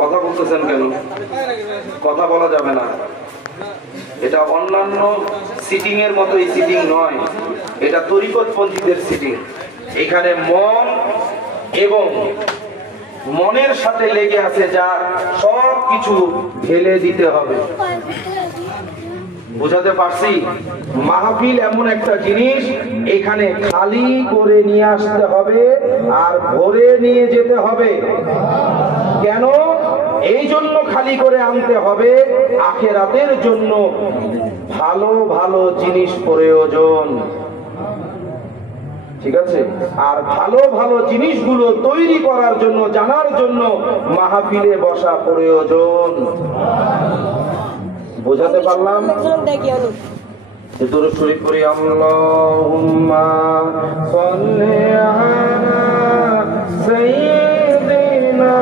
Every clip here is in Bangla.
কথা বলতেছেন কেন? কথা বলা যাবে না। এটা অন্যান্য সিটিং এর মতো এই সিটিং নয়, এটা তরিকতপন্থীদের সিটিং। এখানে মন এবং মনের সাথে লেগে আছে যা সব কিছু ঢেলে দিতে হবে। বুঝাতে পারছি? মাহফিল এমন একটা জিনিস, এখানে খালি করে নিয়ে আসতে হবে আর ভরে নিয়ে যেতে হবে। কেন? এই জন্য খালি করে আনতে হবে, আখিরাতের জন্য ভালো ভালো জিনিস প্রয়োজন। ঠিক আছে? আর ভালো ভালো জিনিসগুলো তৈরি করার জন্য, জানার জন্য মাহফিলে বসা প্রয়োজন। বোঝাতে পারলাম? দুরূদ শরীফ পড়ি, আল্লাহুম্মা সাল্লি আলা সাইয়্যিদিনা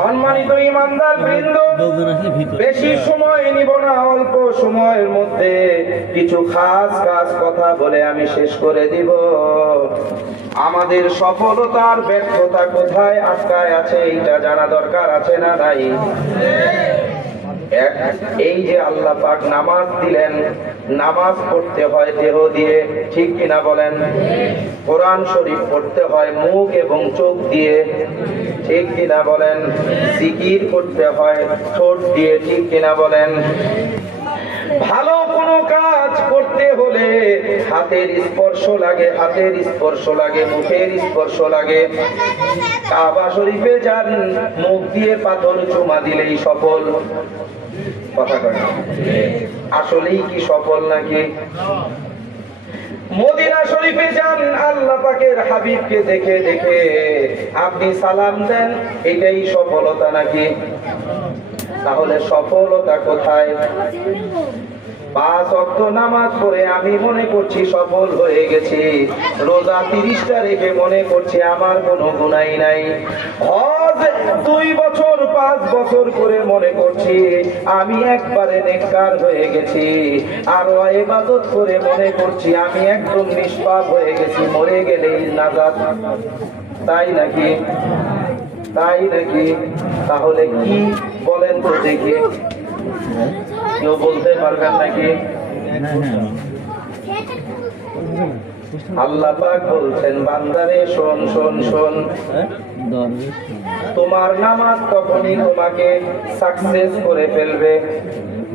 সম্মানিত ইমানদার বৃন্দ, বেশি সময় নিব না, অল্প সময়ের মধ্যে কিছু খাস খাস কথা বলে আমি শেষ করে দিব। আমাদের সফলতার ব্যর্থতা কোথায় আটকায় আছে এইটা জানা দরকার আছে না নাই? এই যে আল্লাহ পাক নামাজ দিলেন, নামাজ পড়তে হয় দেহ দিয়ে, ঠিক কিনা বলেন? কোরআন শরীফ পড়তে হয় মুখ এবং চোখ দিয়ে, ঠিক কিনা বলেন? জিকির করতে হয় ঠোঁট দিয়ে, ঠিক কিনা বলেন? ভালো কোনো কাজ করতে হলে হাতের স্পর্শ লাগে, হাতের স্পর্শ লাগে, মুখের স্পর্শ লাগে। কাবা শরীফে যান, মুখ দিয়ে পাথর চুমা দিলেই সফল। কথা কয় না? আসলেই কি সফল নাকি? মদিনা শরীফে যান, আল্লাহ পাকের হাবিবকে দেখে দেখে আপনি সালাম দেন, এটাই সফলতা নাকি? তাহলে সফলতা কোথায়? 5 ওয়াক্ত নামাজ পড়ে আমি মনে করছি সফল হয়ে গেছি, রোজা 30টা রেখে মনে করছি আমার কোনো গুনাহ নাই, হজ 2 বছর 5 বছর করে মনে করছি আমি একবারে নেককার হয়ে গেছি, আর ইবাদত করে মনে করছি আমি একদম নিষ্পাপ হয়ে গেছি, মরে গেলেই নাজাত। তাই নাকি? তাই নাকি? তাহলে কি বলেন তো দেখি? কেউ বলতে পারবেন নাকি? আল্লাহ পাক বলছেন, বান্দারে শোন শোন শোন, তোমার নামাজ তখনই তোমাকে সাকসেস করে ফেলবে,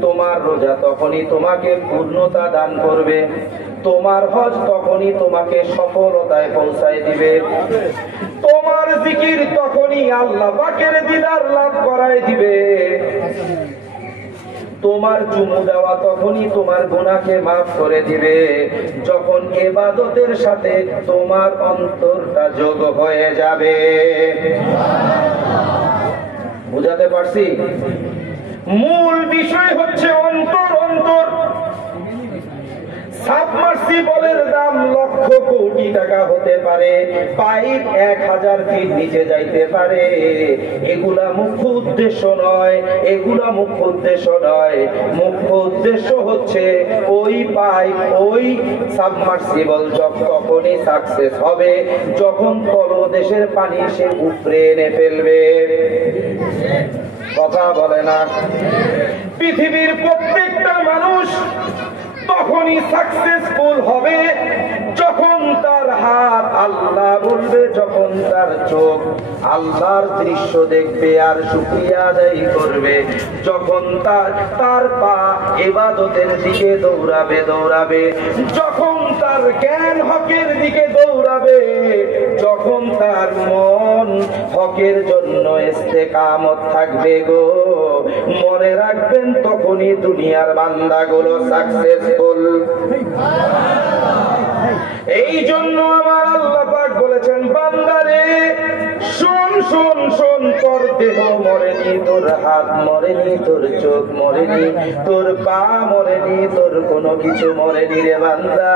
তোমার রোজা তখনই তোমাকে পূর্ণতা দান করবে, তোমার হজ তখনই তোমাকে সফলতায় পৌঁছায় দিবে, তোমার জিকির তখনই আল্লাহ পাকের দিদার লাভ করায় দিবে, তোমার চুমু দেওয়া তখনই তোমার গুনাহকে মাফ করে দিবে, যখন ইবাদতের সাথে তোমার অন্তরটা যোগ হয়ে যাবে। বুঝাতে পারছি? মূল বিষয় হচ্ছে অন্তর। অন্তর সাবমার্সিবলের দাম লক্ষ কোটি টাকা হতে পারে, পাইপ 1000 ফিট নিচে যাইতে পারে, এগুলা মুখ্য উদ্দেশ্য নয়, এগুলা মুখ্য উদ্দেশ্য নয়। মুখ্য উদ্দেশ্য হচ্ছে ওই পাইপ, ওই সাবমার্সিবল তখনই সাকসেস হবে যখন তলদেশের পানি সে উপরে এনে ফেলবে। কথা বলে না? পৃথিবীর প্রত্যেকটা মানুষ তখনই সাকসেসফুল হবে যখন তার হাত আল্লাহ বলবে, যখন তার চোখ আল্লাহর দৃশ্য দেখবে আর শুকরিয়া আদায় করবে, যখন তার পা ইবাদতের দিকে দৌড়াবে দৌড়াবে, যখন তার জ্ঞান হকের দিকে দৌড়াবে, যখন তার মন হকের জন্য ইস্তেকামত থাকবে গো। মনে রাখবেন, তখনই দুনিয়ার বান্দাগুলো সাকসেসফুল। এই জন্য আমার আল্লাহ পাক বলেছেন, বান্দারে শোন শোন শোন, তোর দেহ মরেনি, তোর হাত মরেনি, তোর চোখ মরেনি, তোর পা মরেনি, তোর কোনো কিছু মরেনি রে বান্দা।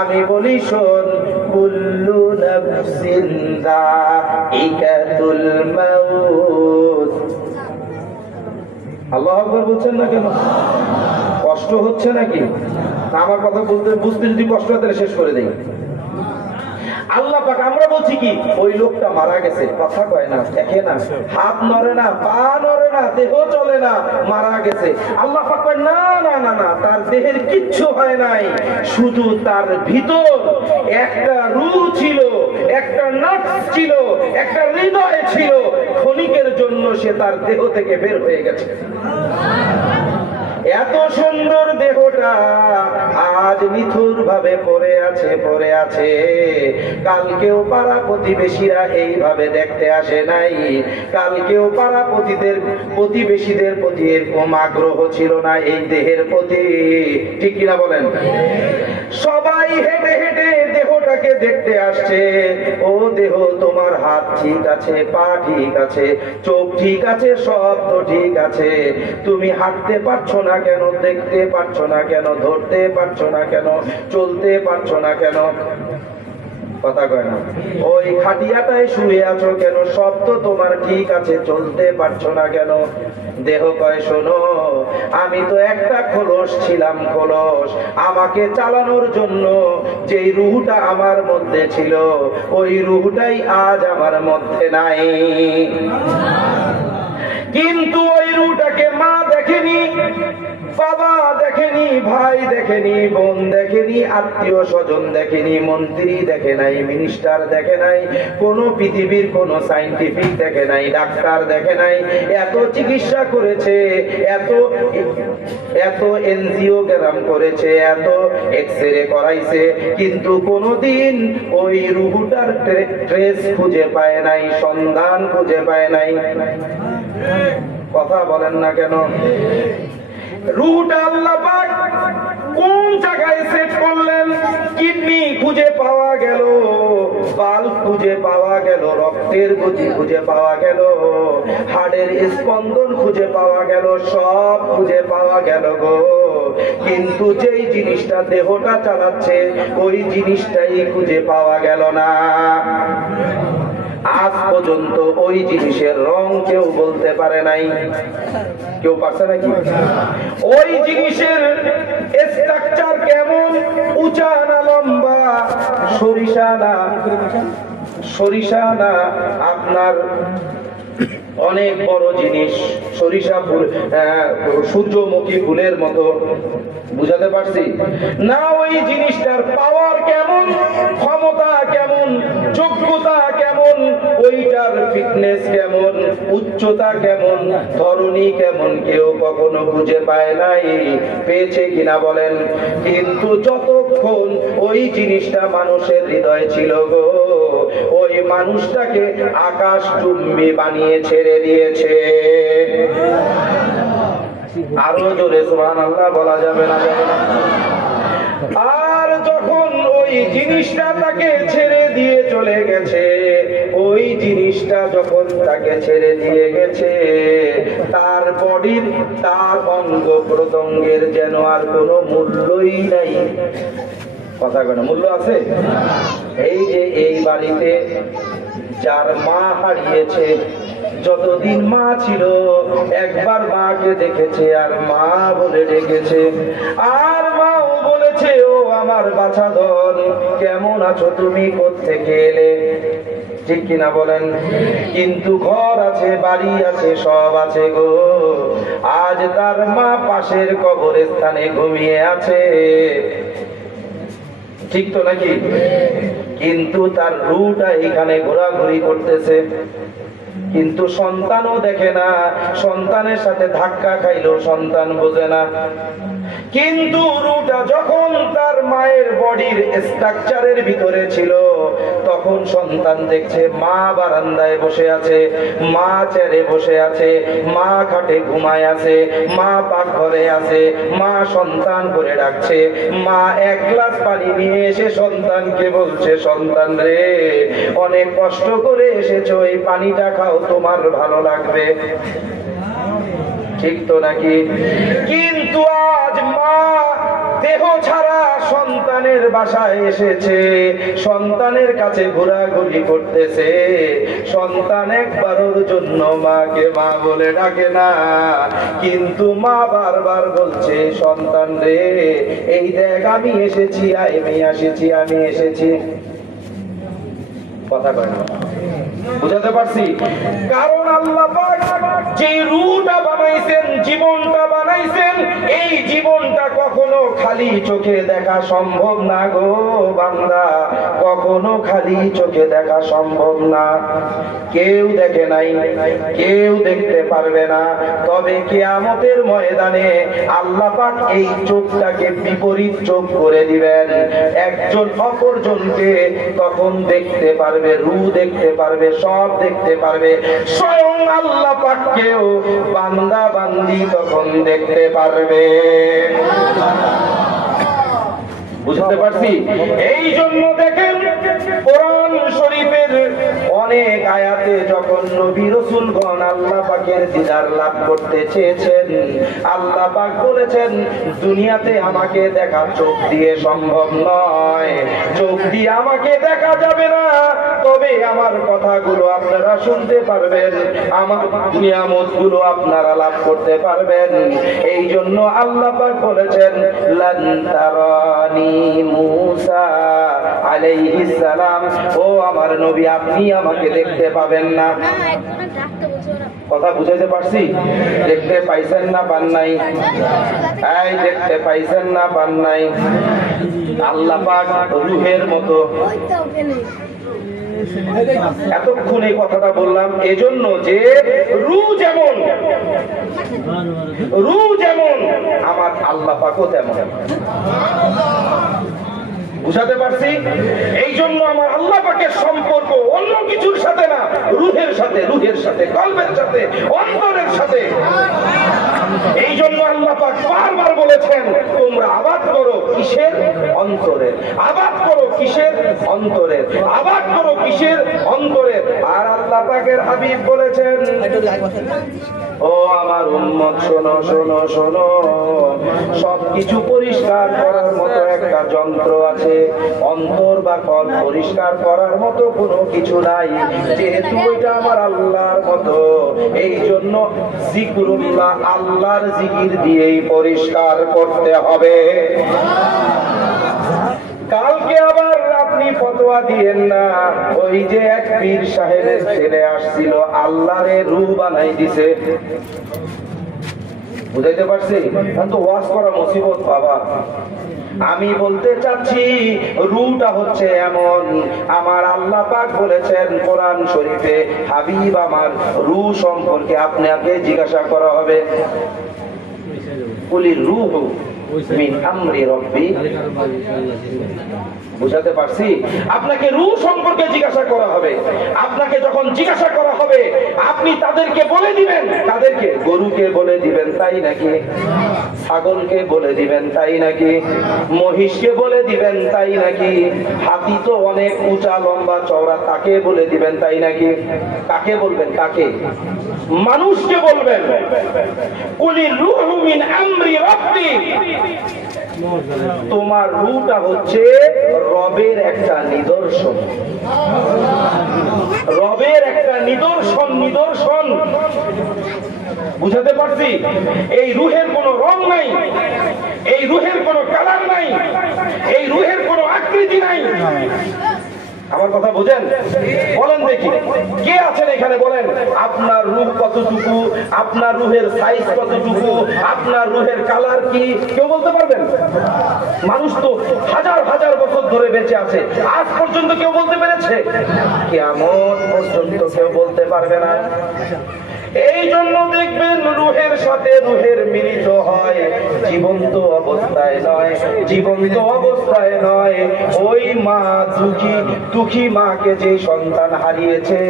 আমি বলি শোন, কুল্লু নাফসিন যায়িকাতুল মাউত। আল্লাহু আকবার বলছেন না কেন? কষ্ট হচ্ছে নাকি? আমার কথা বলতে বুঝতে যদি কষ্ট হয় তাহলে শেষ করে দেই। আল্লাহ পাক, আমরা বলছি কি ওই লোকটা মারা গেছে, কথা কয় না, দেখে না, হাত নড়ে না, পা নড়ে না, দেহ চলে না, মারা গেছে। আল্লাহ পাক কয় না না না না, তার দেহের কিচ্ছু হয় নাই, শুধু তার ভিতর একটা রূহ ছিল, একটা নফস ছিল, একটা হৃদয় ছিল, ক্ষণিকের জন্য সে তার দেহ থেকে বের হয়ে গেছে। এত সুন্দর দেহটা আজ নিথুর ভাবে পড়ে আছে। কালকেও পাড়া প্রতিবেশীরা এইভাবে দেখতে আসে নাই, কালকেও পাড়া প্রতিবেশীদের প্রতি এরকম আগ্রহ ছিল না এই দেহের প্রতি, ঠিক কিনা বলেন? সবাই হেঁটে হেঁটে দেহটাকে দেখতে আসছে। ও দেহ, তোমার হাত ঠিক আছে, পা ঠিক আছে, চোখ ঠিক আছে, সব তো ঠিক আছে, তুমি হাঁটতে পারছো না কেন, দেখতে পারছো না কেন, ধরতে পারছো না কেন, চলতে পারছো না কেন? কথা কয় না। ওই খাটিয়াটায় শুয়ে আছো কেন, সব তো তোমার ঠিক আছে, চলতে পারছো না কেন? দেহ কয় শোনো, আমি তো একটা খোলস ছিলাম, খোলস। আমাকে চালানোর জন্য যেই রুহটা আমার মধ্যে ছিল, ওই রুহটাই আজ আমার মধ্যে নাই। কিন্তু ওই রুহটাকে মা দেখেনি, বাবা দেখেনি, ভাই দেখেনি, বোন দেখেনি, আত্মীয় স্বজন দেখেনি, মন্ত্রী দেখে নাই, মিনিস্টার দেখে নাই, কোন পৃথিবীর কোন সাইন্টিফিক দেখে নাই, ডাক্তার দেখে নাই। এত চিকিৎসা করেছে, এত এনজিওগ্রাম করেছে, এত এক্সরে করাইছে, কিন্তু কোনদিন ওই রুহটার ট্রেস খুঁজে পায় নাই, সন্ধান খুঁজে পায় নাই। কথা বলেন না কেন? রুহটা আল্লাহ পাক কোন জায়গায় সেট করলেন? কিডনি খুঁজে পাওয়া গেল, বাল্ব খুঁজে পাওয়া গেল, রক্তের গতি খুঁজে পাওয়া গেল, হাড়ের স্পন্দন খুঁজে পাওয়া গেল, সব খুঁজে পাওয়া গেল গো। কিন্তু যেই জিনিসটা দেহটা চালাচ্ছে, ওই জিনিসটাই খুঁজে পাওয়া গেল না। আজ পর্যন্ত ওই জিনিসের রং কেউ বলতে পারে নাই। কেউ পারছে নাকি? ওই জিনিসের স্ট্রাকচার কেমন, উঁচা না লম্বা, সরিষা না আপনার অনেক বড় জিনিস, সরিষা ফুল, সূর্যমুখী ফুলের মতো, বুঝাতে পারছি না? ওই জিনিসটার পাওয়ার কেমন, ক্ষমতা কেমন, যোগ্যতা কেমন, ওইটার ফিটনেস কেমন, উচ্চতা কেমন, ধরনী কেমন, কেউ কখনো খুঁজে পায় নাই। পেয়েছে কিনা বলেন? কিন্তু যতক্ষণ ওই জিনিসটা মানুষের হৃদয় ছিল গো, ওই মানুষটাকে আকাশ চুম্বি বানিয়ে ছেড়ে দিয়েছে। আরো জোরে সুবহানাল্লাহ বলা যাবে না? আর যখন ওই জিনিসটা তাকে ছেড়ে দিয়ে চলে গেছে, ওই জিনিসটা যখন তাকে ছেড়ে দিয়ে গেছে, তার বডির, তার অঙ্গ প্রত্যঙ্গের যেন আর কোনো মূল্যই নাই। কথা কেন? মূল্য আছে? এই যে এই বাড়িতে যার মা হারিয়েছে, যতদিন মা ছিল একবার মাকে দেখেছে আর মা বলে ডেকেছে, আর মাও বলেছে ও আমার বাছাধন, কেমন আছো তুমি, কোত্থেকে এলে, ঠিক কিনা বলেন? কিন্তু ঘর আছে, বাড়ি আছে, সব আছে গো। আজ তার মা পাশের কবরস্থানে ঘুমিয়ে আছে, ঠিক তো নাকি? কিন্তু তার রুহটা এখানে ঘোরাঘুরি করতেছে, কিন্তু সন্তানও দেখে না, সন্তানের সাথে ধাক্কা খাইলেও সন্তান বোঝে না। কিন্তু রুহটা যখন তার মায়ের বডির স্ট্রাকচারের ভিতরে ছিল, তখন সন্তান দেখছে মা বারান্দায় বসে আছে, মা চেয়ারে বসে আছে, মা খাটে ঘুমায় আছে, মা পাকঘরে আছে, মা সন্তান করে ডাকছে। মা এক গ্লাস পানি নিয়ে এসে সন্তানকে বলছে, সন্তান রে, অনেক কষ্ট করে এসেছো, এই পানিটা দেখাও, তোমার ভালো লাগবে, ঠিক তো নাকি? কিন্তু আজ মা দেহ ছাড়া সন্তানের বাসায় এসেছে, সন্তানের কাছে ঘোরাঘুরি করতেছে, সন্তান একবারের জন্য মাকে মা বলে ডাকে না, কিন্তু মা বারবার বলছে সন্তান রে এই দেখ আমি এসেছি, আমি এসেছি। কথা কয় না, বুঝাতে পারছি? কারণ আল্লাহ পাক যে রূহটা বানাইছেন, জীবনটা বানাইছেন, এই জীবনটা কখনো খালি চোখে দেখা সম্ভব না গো বান্দা, কখনো খালি চোখে দেখা সম্ভব না। কেউ দেখে নাই, কেউ দেখতে পারবে না, তবে কিয়ামতের ময়দানে আল্লাহ পাক এই চোখটাকে বিপরীত চোখ করে দিবেন, একজন অপরজনকে তখন দেখতে পারবে, রূহ দেখতে পারবে, সব দেখতে পারবে, স্বয়ং আল্লাহ পাককেও বান্দা বান্দি তখন দেখতে পারবে। বুঝতে পারছি? এই জন্য দেখেন কোরআন শরীফের অনেক আয়াতে যখন নবী রাসূলগণ আল্লাহ পাকের দিদার লাভ করতে চেয়েছেন, আল্লাহ পাক বলেছেন দুনিয়াতে আমাকে দেখা চোখ দিয়ে সম্ভব নয়, চোখ দিয়ে আমাকে দেখা যাবে না, তবে আমার কথাগুলো আপনারা শুনতে পারবেন, আমার নিয়ামতগুলো আপনারা লাভ করতে পারবেন। এই জন্য আল্লাহ পাক বলেছেন লান তারানি মূসা আলাইহিস সালাম, ও আমার নবী আপনি আমাকে দেখতে পাবেন না। কথা বুঝাইতে পারছি? দেখতে পাইছেন না পান নাই? এই দেখতে পাইছেন না পান নাই? আল্লাহ পাক রূহের মতো, এতক্ষণ এই কথাটা বললাম এজন্য যে রূহ যেমন আমার আল্লাহ পাকও তেমন। বুঝাতে পারছি? এই জন্য আমার আল্লাহ পাকের সম্পর্ক অন্য কিছুর সাথে না, রূহের সাথে, কলবের সাথে, অন্তরের সাথে। এই জন্য আল্লাহ পাক বারবার বলেছেন তোমরা আবাদ করো কিসের? অন্তরের। আবাদ করো কিসের? অন্তরের। আবাদ করো কিসের? অন্তরের। আর আল্লাহ পাকের হাবিব বলেছেন ও আমার উম্মত শোনো শোনো শোনো, সবকিছু পরিষ্কার করার মতো একটা যন্ত্র আছে, অন্তর বা কল পরিষ্কার করার মতো কোনো কিছু নাই, যেহেতু এটা আমার আল্লাহর মতো, এই জন্য জিকরুল্লাহ আল্লাহর জিকির দিয়েই পরিষ্কার করতে হবে। কালকে আবার আপনি ফতোয়া দিয়েন না ওই যে এক পীর সাহেবের ছেলে আসছিল আল্লাহরে রূহ বানাই দিছে। বুঝাইতে পারছি? তো ওয়াজ করা মুসিবত বাবা। আমি বলতে চাচ্ছি রূহটা হচ্ছে এমন, আমার আল্লাহ পাক বলেছেন কোরআন শরীফে হাবিব আমার রূহ সম্পর্কে আপনাকে জিজ্ঞাসা করা হবে, কুলির রূহ মিন আমরি রব্বি। বুঝাতে পারছি? আপনাকে রূহ সম্পর্কে জিজ্ঞাসা করা হবে। আপনাকে যখন জিজ্ঞাসা করা হবে আপনি তাদেরকে বলে দিবেন, তাদেরকে গরুকে বলে দিবেন তাই নাকি, ছাগলকে বলে দিবেন তাই নাকি, মহিষকে বলে দিবেন তাই নাকি, হাতি তো অনেক উঁচা লম্বা চওড়া তাকে বলে দিবেন তাই নাকি। কাকে বলবেন? কাকে? মানুষকে বলবেন। কুলির রূহু মিন আমরি রব্বি, তোমার রূহটা হচ্ছে রবের একটা নিদর্শন, রবের একটা নিদর্শন। বুঝাতে পারছি? এই রূহের কোনো রং নাই, এই রূহের কোনো কালার নাই, এই রূহের কোনো আকৃতি নাই। আমার কথা বুঝেন? বলেন দেখি কে আছেন এখানে, বলেন আপনার রূহ কতটুকু, আপনার রূহের সাইজ কতটুকু, আপনার রূহের কালার কি, কেউ বলতে পারবেন? মানুষ তো হাজার হাজার বছর ধরে বেঁচে আছে, আজ পর্যন্ত কেউ বলতে পেরেছে? কিয়ামত পর্যন্ত কেউ বলতে পারবে না। এই জন্য দেখবেন রূহের সাথে রূহের মিলিত হয়, জীবন্ত অবস্থায় নয়, জীবন্ত অবস্থায় নয়। ওই মা দুঃখী মাকে যে সন্তান হারিয়েছে,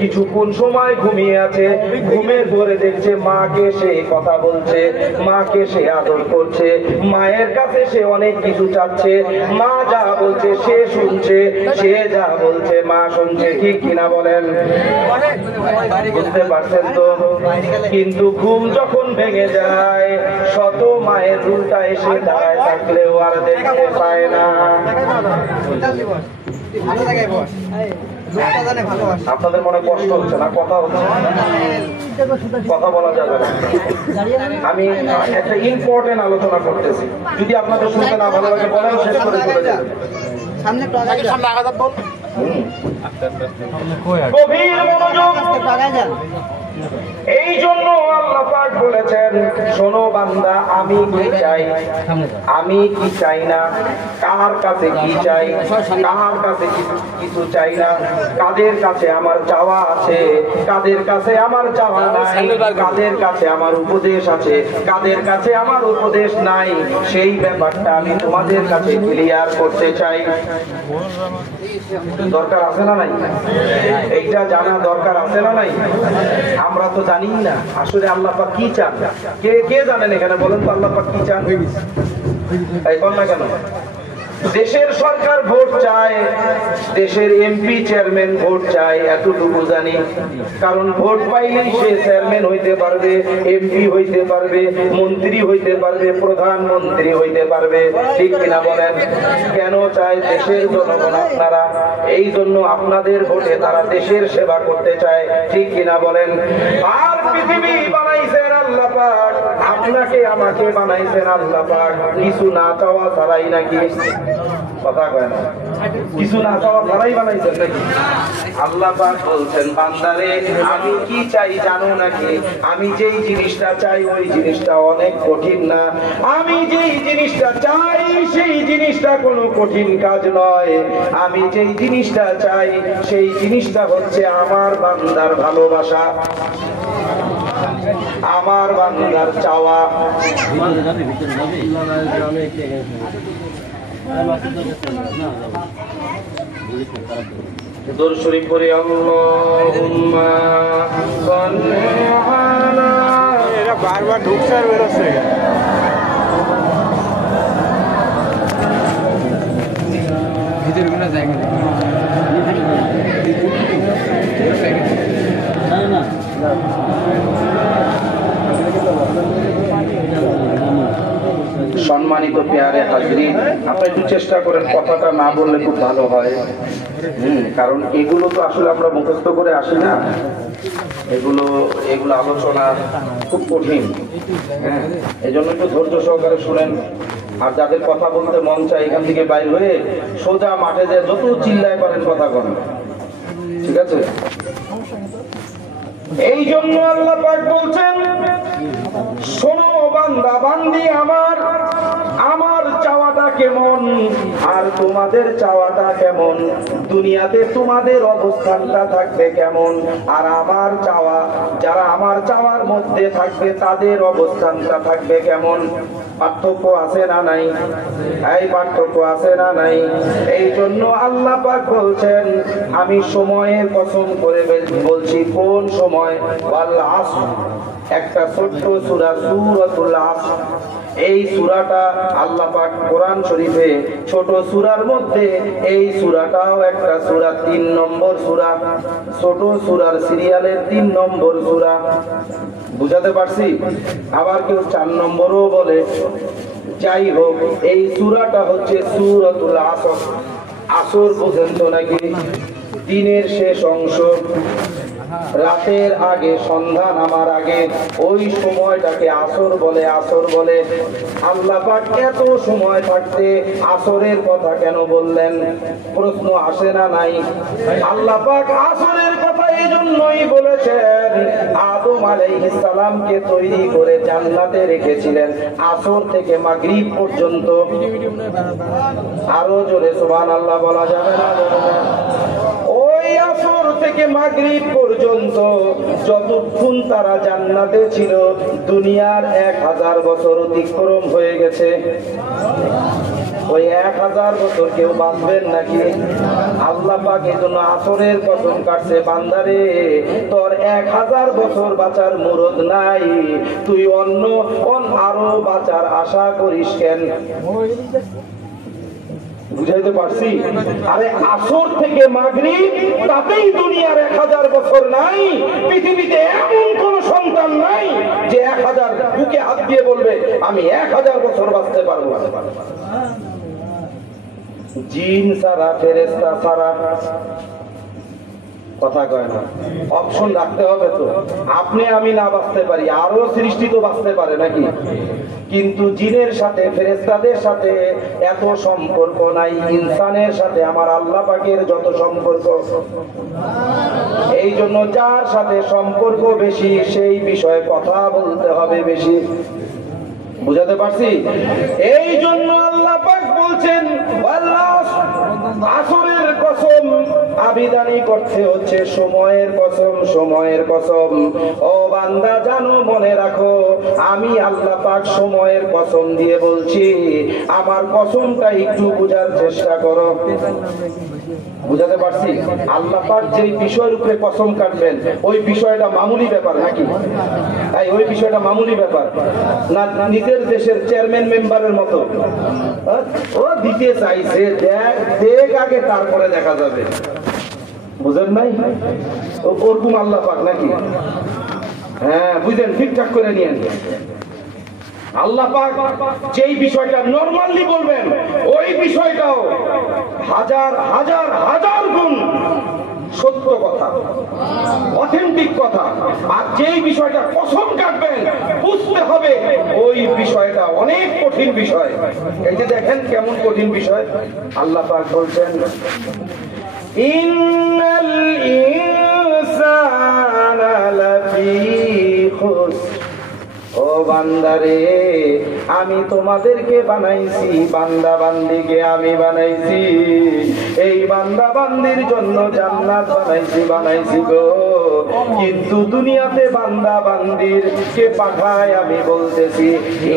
কিছুক্ষণ সময় ঘুমিয়ে আছে, ঘুমের পরে দেখছে মাকে সে কথা বলছে, মাকে সে আদর করছে, মায়ের কাছে সে অনেক কিছু চাচ্ছে, মা যা বলছে সে শুনছে, সে যা বলছে মা শুনছে, ঠিক কিনা বলেন? বুঝতে পারছেন তো? কিন্তু ঘুম যখন ভেঙে যায়, শত মায়ের রূপটা এসে দাঁড়ায় থাকলেও আর দেখতে পায় না। আপনাদের মনে কষ্ট হচ্ছে না? কথা হচ্ছে, কথা বলা যাবে না। আমি একটা ইম্পর্টেন্ট আলোচনা করতেছি, যদি আপনাদের শুনতে না ভালো লাগে বলেন, শেষ করে চলে যাবেন। গভীর মনোযোগ। এই জন্য আল্লাহ পাক বলেছেন, শোনো বান্দা, আমি কি চাই, আমি কি চাই না, কার কাছে কি চাই, কার কাছে কিছু চাই না, কাদের কাছে আমার চাওয়া আছে, কাদের কাছে আমার চাওয়া নাই, কাদের কাছে আমার উপদেশ আছে, কাদের কাছে আমার উপদেশ নাই, সেই ব্যাপারটা আমি তোমাদের কাছে ক্লিয়ার করতে চাই। দরকার আছে না নাই? এইটা জানা দরকার আছে না নাই? আমরা তো জানি না আসলে আল্লাহ পাক কি চান। কে কে জানেন এখানে? বলেন তো আল্লাহ পাক কি চান? এই বল না কেন? দেশের সরকার ভোট চায়, দেশের এমপি চেয়ারম্যান ভোট চায়, এতটুকু জানি। কারণ ভোট পাইলেই সে চেয়ারম্যান হইতে পারবে, এমপি হইতে পারবে, মন্ত্রী হইতে পারবে, প্রধানমন্ত্রী হইতে পারবে, ঠিক কিনা বলেন? কেন চায় দেশের জনগণ? আপনারা এই জন্য আপনাদের ভোটে তারা দেশের সেবা করতে চায়, ঠিক কিনা বলেন? আর পৃথিবী বানাইছেন আল্লাহ পাক, আপনাকে আমাকে বানাইছেন আল্লাহ পাক কিছু না চাওয়া ছাড়াই, নাকি? কথা কয় না, কিছু না চাওয়া ছাড়াই বানাইছেন নাকি? আল্লাহ পাক বলছেন, বান্দারে আমি কি চাই জানো নাকি? আমি যেই জিনিসটা চাই ওই জিনিসটা অনেক কঠিন না, আমি যেই জিনিসটা চাই সেই জিনিসটা কোনো কঠিন কাজ নয়, আমি যেই জিনিসটা চাই সেই জিনিসটা হচ্ছে আমার বান্দার ভালোবাসা, আমার বান্দার চাওয়া। দরুদ শরীফ পড়ি, আল্লাহুম্মা সাল্লি আলা। এরা বারবার ঢুকছে আর বেরোচ্ছে। ভিতরে কোনো জায়গা নেই। না না সম্মানিত পেয়ারে হাজরিন, আপনি একটু চেষ্টা করেন কথাটা না বললে খুব ভালো হয়। কারণ এগুলো তো আসলে আমরা মুখস্থ করে আসি না, এগুলো আলোচনা খুব কঠিন। এই জন্য একটু ধৈর্য সহকারে শুনেন। আর যাদের কথা বলতে মন চায় এখান থেকে বাইর হয়ে সোজা মাঠে যে যত চিল্লায় পারেন কথা বলেন, ঠিক আছে? এই জন্য আল্লাহ পাক বলছেন, শোনো বান্দা বান্দি আমার, আমার চাওয়াটা কেমন আর তোমাদের চাওয়াটা কেমন, দুনিয়াতে তোমাদের অবস্থানটা থাকবে কেমন, আর আমার চাওয়া, যারা আমার চাওয়ার মধ্যে থাকবে তাদের অবস্থানটা থাকবে কেমন। পার্থক্য আছে না নাই? এই পার্থক্য আছে না নাই? এই জন্য আল্লাহ পাক বলছেন, আমি সময়ের কসম করে বলছি। কোন সময়? ওয়াল আসর, একটা ছোট্ট সূরা, সূরাতুল আসর। এই সূরাটা আল্লাহ পাক কোরআন শরীফে ছোট সূরার মধ্যে এই সূরাটাও একটা সূরা, 3 নম্বর সূরা, ছোট সূরার সিরিয়ালের 3 নম্বর সূরা। বুঝাতে পারছি? আবার কেউ 4 নম্বরও বলে। যাই হোক, এই সূরাটা হচ্ছে সূরাতুল আসর। আসর বুঝেন তো নাকি? দিনের শেষ অংশ, রাতের আগে, সন্ধ্যা নামার আগে, ওই সময়টাকে আসর বলে। আসর বলে। আল্লাহ পাক এত সময় থাকতে আসরের কথা কেন বললেন? প্রশ্ন আসে না নাই? আল্লাহ পাক আসরের কথা এই জন্যই বলেছেন, আদম আলাইহিস সালামকে তৈরি করে জান্নাতে রেখেছিলেন আসর থেকে মাগরিব পর্যন্ত। আরো জোরে সুবহানাল্লাহ বলা যাবে না? ওই আসর থেকে মাগরিব পর্যন্ত যতক্ষণ তারা জান্নাতে ছিল দুনিয়ার 1000 বছর অতিক্রম হয়ে গেছে। ওই 1000 বছর কেউ বাঁচবেন নাকি? আল্লাহ পাক এই জন্য আসরের কসম কাটছে, বান্দারে তোর 1000 বছর বাঁচার মুরদ নাই, তুই অন্য আরো বাঁচার আশা করিস কেন? বুঝাইতে পারছি? আরে আসর থেকে মাগরিব তাতেই দুনিয়ার 1000 বছর নাই। পৃথিবীতে এমন কোন সন্তান নাই যে 1000 বুকে হাত দিয়ে বলবে আমি 1000 বছর বাঁচতে পারবো। জিন ছাড়া, ফেরেশতা ছাড়া কথা কয় না, অপশন রাখতে হবে তো। আপনি আমি না বাঁচতে পারি, আরো সৃষ্টি তো বাঁচতে পারে নাকি? কিন্তু জিনের সাথে ফেরেশতাদের সাথে এত সম্পর্ক নাই, ইনসানের সাথে আমার আল্লাহ পাকের যত সম্পর্ক। এই জন্য যার সাথে সম্পর্ক বেশি সেই বিষয়ে কথা বলতে হবে বেশি। বুঝাতে পারছি? এই জন্য আল্লাহ পাক বলছেন আসরের কসম, আবিদানি করতে হচ্ছে সময়ের কসম, সময়ের কসম। ও বান্দা জানো, মনে রাখো, আমি আল্লাহ পাক সময়ের কসম দিয়ে বলছি। আমার কসমটা একটু বুঝার চেষ্টা করো। বুঝাতে পারছি? আল্লাহ পাক যে বিষয়ের উপরে কসম কাটবেন ওই বিষয়টা মামুলি ব্যাপার নাকি? তাই ওই বিষয়টা মামুলি ব্যাপার না নিজের দেশের চেয়ারম্যান মেম্বারের মতো ও দিতে চাইছে, দেখ আগে তারপরে দেখা যাবে। বুঝেন নাই? ওরকম আল্লাহ পাক নাকি? হ্যাঁ বুঝলেন, ঠিকঠাক করে নিয়েন। আল্লাহ পাক যেই বিষয়টা নরমালি বলবেন ওই বিষয়টাও হাজার হাজার হাজার গুণ সত্য কথা, অথেন্টিক কথা। আর যেই বিষয়টা কসম কাটবেন বুঝতে হবে ওই বিষয়টা অনেক কঠিন বিষয়। এই যে দেখেন কেমন কঠিন বিষয়। আল্লাহ পাক বলছেন ইন্নাল ইনসানা লাফি খুসর। ও বান্দারে, আমি তোমাদেরকে বানাইছি, বান্দা বান্দিকে আমি বানাইছি, এই বান্দা বান্দির জন্য জান্নাত বানাইছি গো। কিন্তু দুনিয়াতে বান্দা বান্দির কে পাঠায় আমি বলতেছি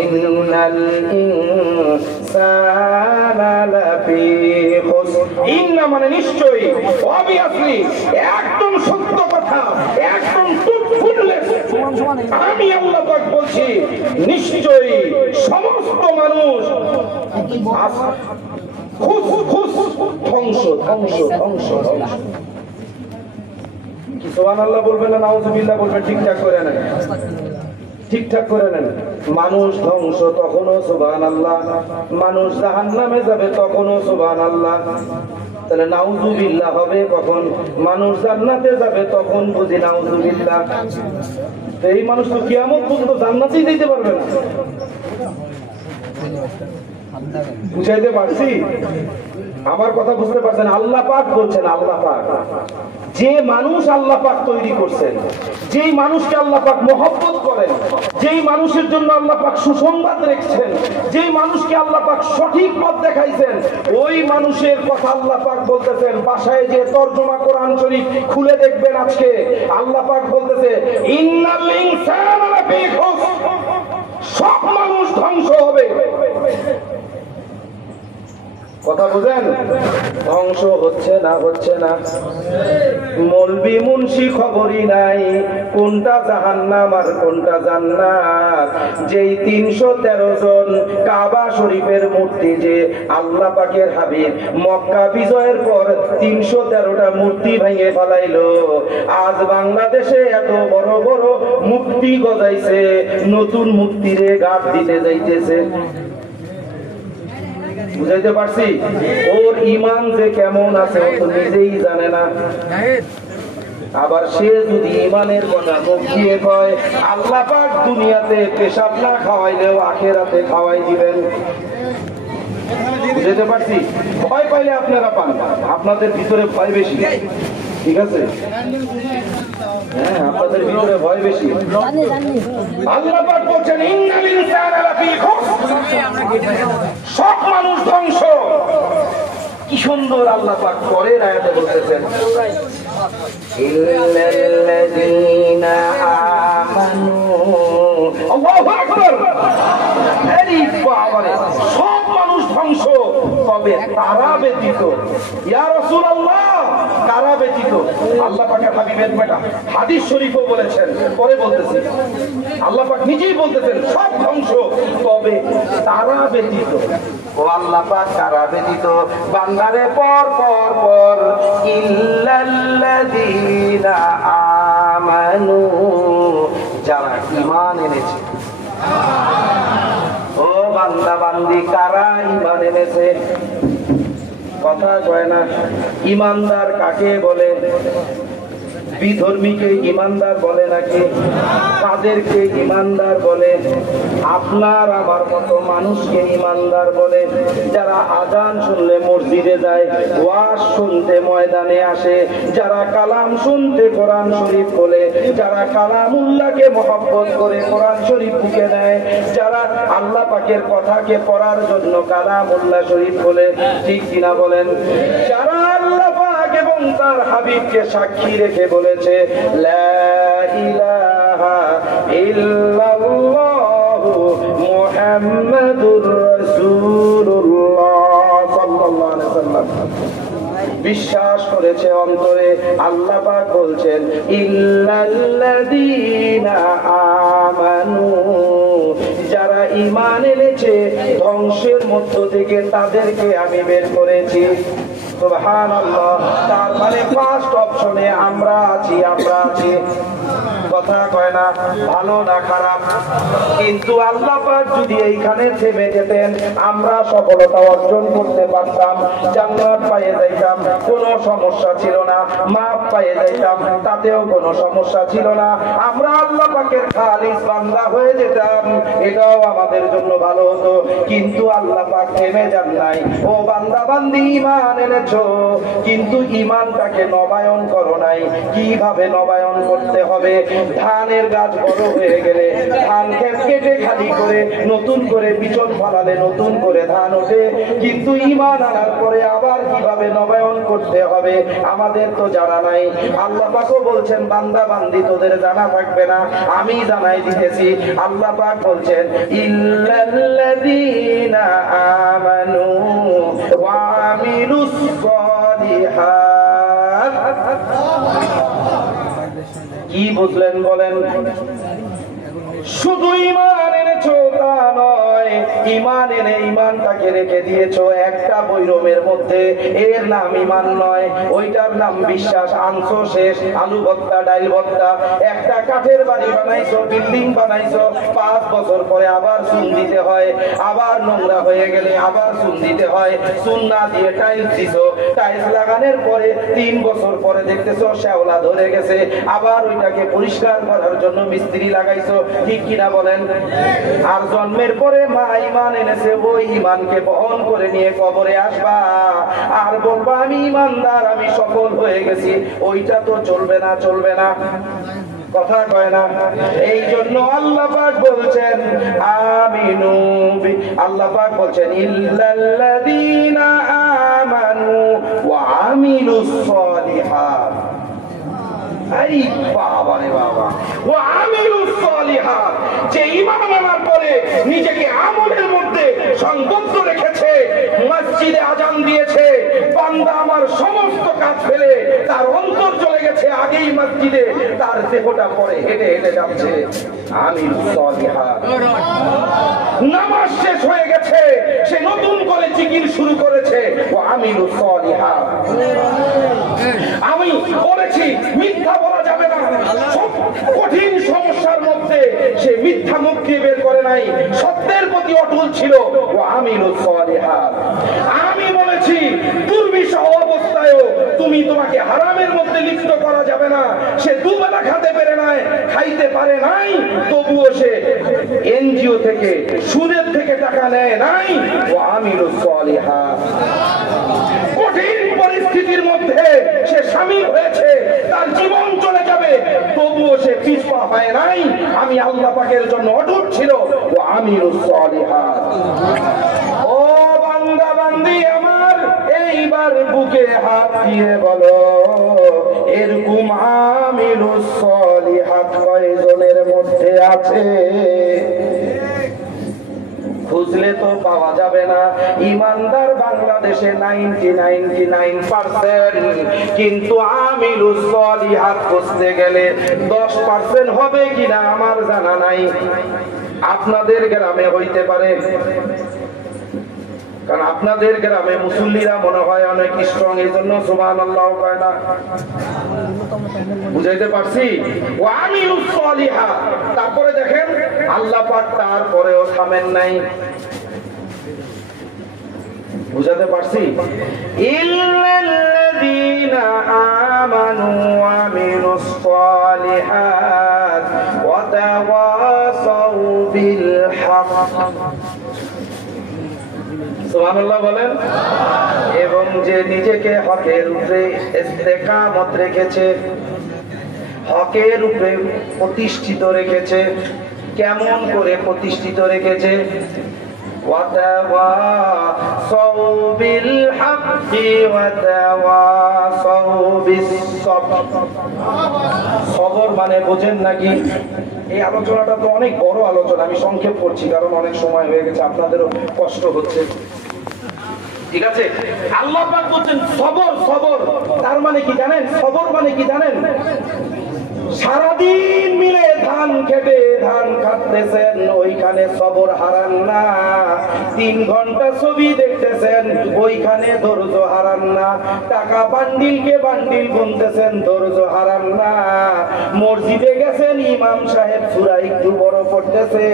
ইন্নাল ইনসানা লাফি খুসর। ইন্না মানে নিশ্চয়ই, অবভিয়াসলি, একদম সত্য কথা, একদম ট্রুথফুলনেস। আমি আল্লাহ পাক বলছি নিশ্চয়ই সমস্ত মানুষ ধ্বংস ধ্বংস ধ্বংস ধ্বংস। কি সুবহানাল্লাহ বলবেন না নাউজুবিল্লাহ বলবেন? ঠিকঠাক করে নেন, ঠিকঠাক করে নেন। মানুষ ধ্বংস তখনও সুবহানাল্লাহ, মানুষ জাহান্নামে যাবে তখনও সুবহানাল্লাহ। তাহলে নাউজুবিল্লাহ হবে কখন? মানুষ জান্নাতে যাবে তখন বুঝি নাউজুবিল্লাহ। এই মানুষ তো কিয়ামত পর্যন্ত জান্নাতেই যেতে পারবে না। বুঝাইতে পারছি? আমার কথা বুঝতে পারছেন? আল্লাহ পাক বলছেন, আল্লাহ পাক যে মানুষ আল্লাহ পাক তৈরি করছেন, যেই মানুষকে আল্লাহ পাক মহব্বত করেন, যেই মানুষের জন্য আল্লাহ পাক সুসংবাদ রেখেছেন, যেই মানুষকে আল্লাহ পাক সঠিক পথ দেখাইছেন, ওই মানুষের কথা আল্লাহ পাক বলতেছেন। বাসায় যে তরজমা কোরআন শরীফ খুলে দেখবেন আজকে, আল্লাহ পাক বলতেছে ইন্নাল ইনসানা লাফি খুসর, সব মানুষ ধ্বংস হবে। কথা বুঝেন? ধ্বংস হচ্ছে না, হচ্ছে না। মৌলবি মুন্সি খবরই নাই কোনটা জাহান্নাম আর কোনটা জান্নাত। যেই 313 জন কাবা শরীফের মূর্তি যে আল্লাহ পাকের হাবিব মক্কা বিজয়ের পর 313টা মূর্তি ভেঙে ফেলাইলো, আজ বাংলাদেশে এত বড় বড় মূর্তি গজাইছে, নতুন মূর্তিরে গাঁট দিতে যাইতেছে। বুঝাইতে পারছি? ওর ঈমান যে কেমন আছে ও তো নিজেই জানে না। আবার সে যদি ঈমানের কথা মুখ দিয়ে কয়, আল্লাহ পাক দুনিয়াতে পেশাব না খাওয়াইলেও আখিরাতে খাওয়াই দিবেন। বুঝাইতে পারছি? ভয় পাইলে আপনারা পান, আপনাদের ভিতরে ভয় বেশি, ঠিক আছে? হ্যাঁ, আপনাদের ভিতরে ভয় বেশি। আল্লাহ পাক বলেন ইন্নাল ইনসানা লাফি খুসর, সব মানুষ ধ্বংস। কি সুন্দর আল্লাহ পাক পরের আয়াতে বলতেছেন ইল্লাল্লাযীনা আমানু। আল্লাহু আকবার। এই বাবারে, সব মানুষ ধ্বংস, তবে তারা ব্যতীত। ইয়া রাসূলুল্লাহ, তারা ব্যতীত। আল্লাহ পাকের হাবিবের বেটা হাদিস শরীফও বলেছেন, পরে বলতেছি। আল্লাহ পাক নিজেই বলতেছেন সব ধ্বংস, তবে তারা ব্যতীত। ও আল্লাহ পাক তারা ব্যতীত বান্দারে পর পর পর ইল্লাল্লাযীনা আমানু, যারা ঈমান এনেছে। ও বান্দা বান্দি, কারা ঈমান এনেছে? কথা কয় না। ঈমানদার কাকে বলে? বিধর্মীকে ঈমানদার বলে নাকি? তাদেরকে ঈমানদার বলে? আপনার আমার মতো মানুষকে ঈমানদার বলে যারা আজান শুনলে মসজিদে যায়, ওয়াজ শুনতে ময়দানে আসে, যারা কালাম শুনতে কোরআন শরীফ বলে, যারা কালামুল্লাহকে মহব্বত করে কোরআন শরীফ বুকে নেয়, যারা আল্লাহ পাকের কথাকে পড়ার জন্য কালামুল্লাহ শরীফ বলে, ঠিক কিনা বলেন? যারা আল্লাহ পাক এবং তার হাবিবকে সাক্ষী রেখে বলেছে লা ইলাহা ইল্লাল্লাহু মুহাম্মাদুর রাসূলুল্লাহ সাল্লাল্লাহু আলাইহি ওয়াসাল্লাম, বিশ্বাস করেছে অন্তরে। আল্লাহ পাক বলছেন ইল্লাল্লাযীনা আমানু, যারা ঈমান এনেছে ধ্বংসের মধ্য থেকে তাদেরকে আমি বের করেছি। সুবহানাল্লাহ। তার মানে ফার্স্ট অপশনে আমরা আছি, আমরা আছি। কথা কয় না, ভালো না খারাপ। কিন্তু আল্লাহ পাক যদি এইখানে থেমে যেতেন, আমরা সফলতা অর্জন করতে পারতাম, জান্নাত পেয়ে যাইতাম, কোনো সমস্যা ছিল না, মাফ পেয়ে যাইতাম, তাতেও কোনো সমস্যা ছিল না, আমরা আল্লাহ পাকের খালিস বান্দা হয়ে যেতাম, এটাও আমাদের জন্য ভালো হতো। কিন্তু আল্লাহ পাক থেমে যান নাই। ও বান্দা বান্দি, ঈমান এনেছো, কিন্তু ঈমানটাকে নবায়ন করো নাই। কিভাবে নবায়ন করতে হবে? ধানের গাছ বড় হয়ে গেলে ধান ক্ষেত কেটে খালি করে নতুন করে বিচন ফলালে নতুন করে ধান ওঠে, কিন্তু ঈমান আনার পরে আবার কিভাবে নবায়ন করতে হবে আমাদের তো জানা নাই। আল্লাহ পাকও বলছেন বান্দা বান্দি তোদের জানা থাকবে না, আমি জানাই দিতেছি। আল্লাহ পাক বলছেন ইল্লাল্লাযীনা আমানু ওয়া আমিলুস সালিহাত। কি বুঝলেন বলেন? শুধু ঈমান এনেছো তা নয়, ঈমান এনে ঈমানটাকে রেখে দিয়েছো একটা বৈরমের মধ্যে, এর নাম ঈমান নয়, ওইটার নাম বিশ্বাস। আনছো শেষ, আলু ভর্তা, ডাইল ভর্তা, একটা কাঠের বাড়ি বানাইছো, বিল্ডিং বানাইছো, 5 বছর পরে আবার চুন দিতে হয়, আবার নোংরা হয়ে গেলে আবার চুন দিতে হয়, চুন না দিয়ে টাইলস দিছো, টাইলস লাগানোর পরে 3 বছর পরে দেখতেছো শ্যাওলা ধরে গেছে, আবার ওইটাকে পরিষ্কার করার জন্য মিস্ত্রি লাগাইছো, ঠিক কিনা বলেন? আর জন্মের পরে মা ঈমান এনেছে, ওই ঈমানকে বহন করে নিয়ে কবরে আসবা আর বলবা আমি ঈমানদার, আমি সফল হয়ে গেছি। ওইটা তো চলবে না, চলবে না। কথা কয় না। এই জন্য আল্লাহ পাক বলছেন আমিনু, আল্লাহ পাক বলছেন ইল্লাল্লাযীনা আমানু ওয়া আমিলুস সালিহাত। এই বাবা রে বাবা, ওয়া আমিলুস সালিহাত, যে ঈমান আনার পরে নিজেকে আমলের মধ্যে সংযুক্ত রেখেছে, মসজিদে আজান দিয়েছে, বান্দা আমার সমস্ত কাজ ফেলে তার অন্তর চলে গেছে আগেই মসজিদে, তার দেহটা পরে হেঁটে হেঁটে যাচ্ছে। আমিলুস সালিহাত। নামাজ শেষ হয়ে গেছে, সে নতুন করে জিকির শুরু করেছে, ওয়া আমিলুস সালিহাত। আমি বলেছি মিথ্যা বলা যাবে না, সব কঠিন সমস্যার মধ্যে সে মিথ্যা মুখ দিয়ে বের করে নাই, সত্যের প্রতি অটল ছিল, ও আমিলুস সালিহাত। আমি বলেছি দুর্বিষহ অবস্থায়ও তুমি তোমাকে হারামের মধ্যে লিপ্ত করা যাবে না, সে দুবেলা খেতে খাইতে পারে নাই, তবুও সে এনজিও থেকে সুদের থেকে টাকা নেয় নাই, ও আমিলুস সালিহাত। কঠিন পরিস্থিতির মধ্যে সে শামিল হয়েছে, তার জীবন চলে যাবে, তবুও সে পিছপা হয় নাই, আমি আল্লাহ পাকের জন্য অটুট ছিল, ও আমিলুস সালিহাত। ও বান্দা বান্দি আমার, এই এইবার বুকে হাত দিয়ে বলো এরকম আমিলুস সলিহাত কয়জনের মধ্যে আছে? খুঁজলে তো পাওয়া যাবে না। ইমানদার বাংলাদেশে 99% কিন্তু আমিলুস সলিহাত খুঁজতে গেলে 10% হবে কিনা আমার জানা নাই। আপনাদের গ্রামে হইতে পারে, কারণ আপনাদের গ্রামে মুসল্লিরা মনে হয় অনেক স্ট্রং, এই জন্য সুবহানাল্লাহ কয় না। বুঝাইতে পারছি? ওয়ামিলুস সলিহাত, তারপরে দেখেন আল্লাহ পাক তারপরেও থামেন নাই। বুঝাতে পারছি? ইল্লাল্লাযীনা আমানু ওয়া আমিলুস সলিহাত ওয়া তাওয়াসাউ বিল হক। সুবহানাল্লাহ বলেন। এবং যে নিজেকে হকের উপরে ইস্তেকামত রেখেছে, হকের উপরে প্রতিষ্ঠিত রেখেছে। কেমন করে প্রতিষ্ঠিত রেখেছে? ওয়াতাওয়াসাউ বিল হাক্কি ওয়াতাওয়াসাউ বিস সবর। সবর মানে বোঝেন নাকি? এই আলোচনাটা তো অনেক বড় আলোচনা, আমি সংক্ষেপ করছি কারণ অনেক সময় হয়ে গেছে, আপনাদেরও কষ্ট হচ্ছে। ঠিক আছে, আল্লাহ পাক বলছেন সবর। সবর তার মানে কি জানেন? সবর মানে কি জানেন? সারাদিন মিলে ধান খেটে ধান খাটতেছেন, ওইখানে সবর হারান না। 3 ঘন্টা ছবি দেখতেছেন, ওইখানে ধৈর্য হারান না। টাকা বান্ডিলকে বান্ডিল গুনতেছেন, ধৈর্য হারান না। মসজিদে গেছেন, ইমাম সাহেব সূরা একটু বড় পড়তেছে,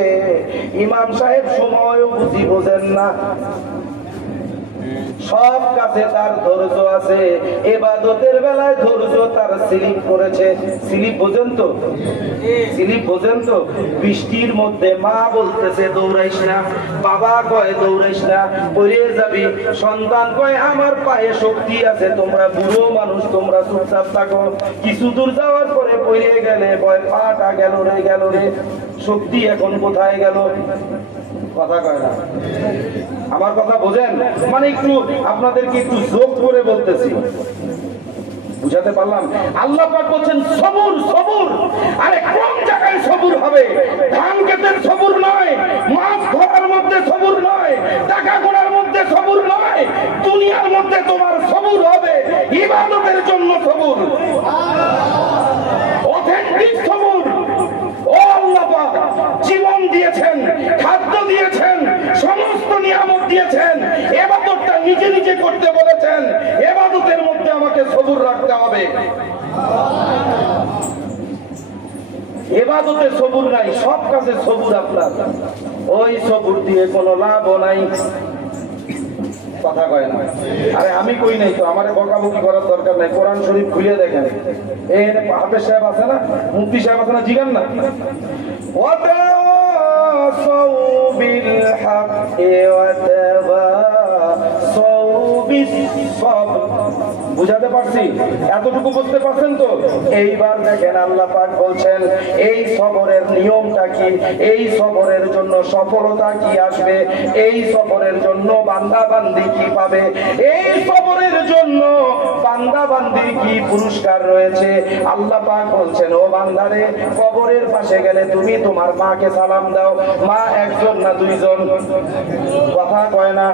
ইমাম সাহেব সময়ও বুঝি বোঝেন না। সব কাছে তার ধৈর্য আছে, ইবাদতের বেলায় ধৈর্য তার স্লিপ করেছে। স্লিপ বোঝেন তো? স্লিপ বোঝেন তো? বৃষ্টির মধ্যে মা বলতেছে দৌড়াইস না, বাবা কয় দৌড়াইস না, পড়ে যাবি। সন্তান কয় আমার পায়ে শক্তি আছে, তোমরা বুড়ো মানুষ, তোমরা চুপচাপ থাকো। কিছু দূর যাওয়ার পরে পড়ে গেলে ভয়, পাটা গেল রে, শক্তি এখন কোথায় গেল? কথা কয় না। আমার কথা বোঝেন? মানে একটু আপনাদেরকে একটু যোগ করে বলতেছি, বুঝাতে পারলাম? আল্লাহ পাক বলছেন সবুর। সবুর আরে কোন জায়গায় সবুর হবে? ধান ক্ষেতের সবুর নয়, মাছ ধরার মধ্যে সবুর নয়, টাকা গোনার মধ্যে সবুর নয়। দুনিয়ার মধ্যে তোমার সবুর হবে ইবাদতের জন্য সবুর, অথেন্টিক সবুর। ও আল্লাহ পাক জীবন দিয়েছেন, খাদ্য দিয়েছেন, সমস্ত নিয়ামত দিয়েছেন, ইবাদতটা নিজে নিজে করতে বলেছেন। ইবাদতের মধ্যে আমাকে সবুর রাখতে হবে। ইবাদতে সবুর নাই, সব কাজে সবুর আপনার। ওই সবুর দিয়ে কোনো লাভও নাই। কথা কয় না। আরে আমি কই নাই তো, আমারে বকাবকি করার দরকার নাই। কোরআন শরীফ খুলে দেখেন, এই হাফেজ সাহেব আছে না, মুফতি সাহেব আছে না, জিগান না। ওয়াতাওয়াসাউ বিল হাক্কি ওয়াতাওয়াসাউ বিস সবর। বুঝাতে পারছি? এতটুকু বুঝতে পারছেন তো? এইবার দেখেন আল্লাহ পাক বলছেন এই সবরের নিয়মটা কি, এই সবরের জন্য সফলতা কি আসবে, এই সবরের জন্য বান্দা বান্দি কি পাবে, এই সবরের জন্য বান্দা বান্দির কি পুরস্কার রয়েছে। আল্লাহ পাক বলছেন ও বান্দারে, কবরের পাশে গেলে তুমি তোমার মাকে সালাম দাও। মা একজন না দুইজন? কথা কয় না।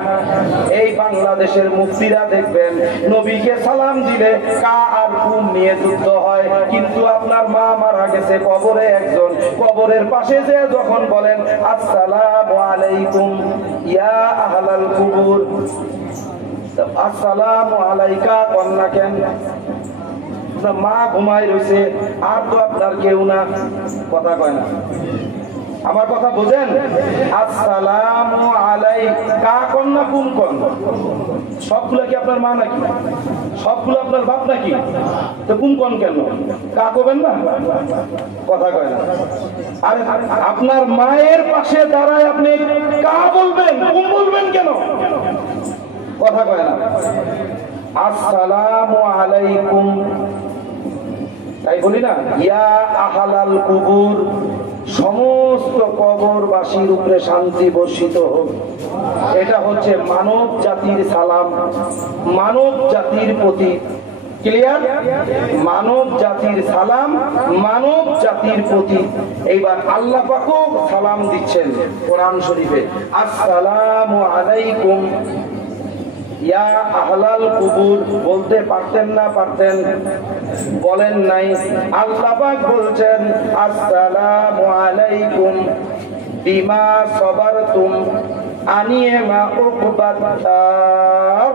এই বাংলাদেশের মুফতিরা দেখবেন নবীকে সালাম দিলে কা আর কুম নিয়ে যুদ্ধ হয়, কিন্তু আপনার মা মারা গেছে, কবরে একজন, কবরের পাশে যে যখন বলেন আসসালামু আলাইকুম ইয়া আহলাল কুবুর, আসসালামু আলাইকা কন্যা কেন? মা ঘুমাই রয়েছে, আর তো আপনার কেউ না। কথা কয় না। আমার কথা বোঝেন? আসসালামু আলাইকা কন্যা কোন কোন? সবগুলো কি আপনার মা নাকি? সবগুলো আপনার বাপ নাকি? তো কোন কোন কেন? কা করবেন না? কথা কয় না। আরে আপনার মায়ের পাশে দাঁড়ায় আপনি কা বলবেন, কোন বলবেন কেন? কথা কয় না। আসসালামু আলাইকুম তাই বলি না, ইয়া আহলাল কুবুর, সমস্ত কবরবাসীর উপরে শান্তি বর্ষিত হোক। এটা হচ্ছে মানব জাতির সালাম, মানব জাতির প্রতি। ক্লিয়ার? মানব জাতির সালাম, মানব জাতির প্রতি। এইবার আল্লাহ পাকও সালাম দিচ্ছেন কোরআন শরীফে, আসসালামু আলাইকুম ইয়া আহলাল কুবুর। বলতে পারতেন না? পারতেন, বলেন নাই। আল্লাহ পাক বলছেন আসসালামু আলাইকুম বিমা সাবারতুম আনিমা উকবাতার।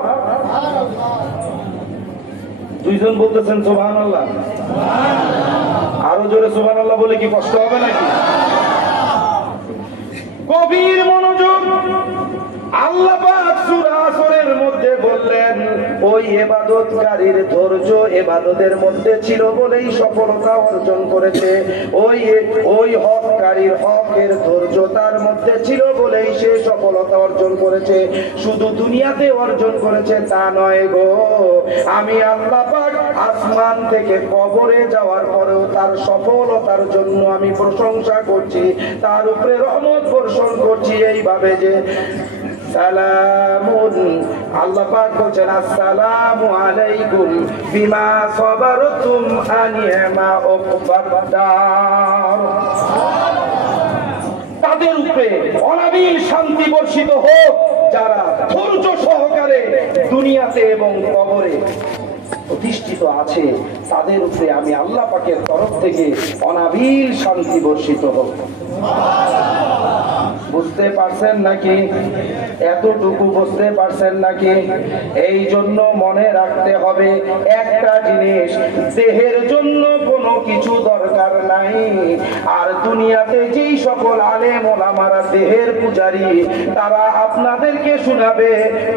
দুইজন বলতেছেন সুবহানাল্লাহ। আরো জোরে সুবহানাল্লাহ বলে কি কষ্ট হবে নাকি? গভীর মনোযোগ। আল্লাহ পাক সূরা আসরের মধ্যে বললেন ওই ইবাদতকারীর ধৈর্য ইবাদতের মধ্যে ছিল বলেই সফলতা অর্জন করেছে। ওই হককারীর হকের ধৈর্য তার মধ্যে ছিল বলেই সে সফলতা অর্জন করেছে। শুধু দুনিয়াতে অর্জন করেছে তা নয় গো, আমি আল্লাহ পাক আসমান থেকে কবরে যাওয়ার পরেও তার সফলতার জন্য আমি প্রশংসা করছি, তার উপরে রহমত বর্ষণ করছি এইভাবে যে সালামুন। আল্লাহ পাক বলেন আসসালামু আলাইকুম বিমা সাবারতুম আনিমা উকবাদার। তাদের উপরে অনাবিল শান্তি বর্ষিত হোক যারা ধৈর্য সহকারে দুনিয়াতে এবং কবরে প্রতিষ্ঠিত আছে, তাদের উপরে আমি আল্লাহ পাকের তরফ থেকে অনাবিল শান্তি বর্ষিত হোক। বুঝতে পারছেন নাকি? এতটুকু বুঝতে পারছেন নাকি? এই জন্য মনে রাখতে হবে একটা জিনিস, দেহের জন্য কোনো কিছু দরকার নাই। আর দুনিয়াতে যেই সকল আলেম ওলামারা দেহের পূজারী, তারা আপনাদেরকে শোনাবে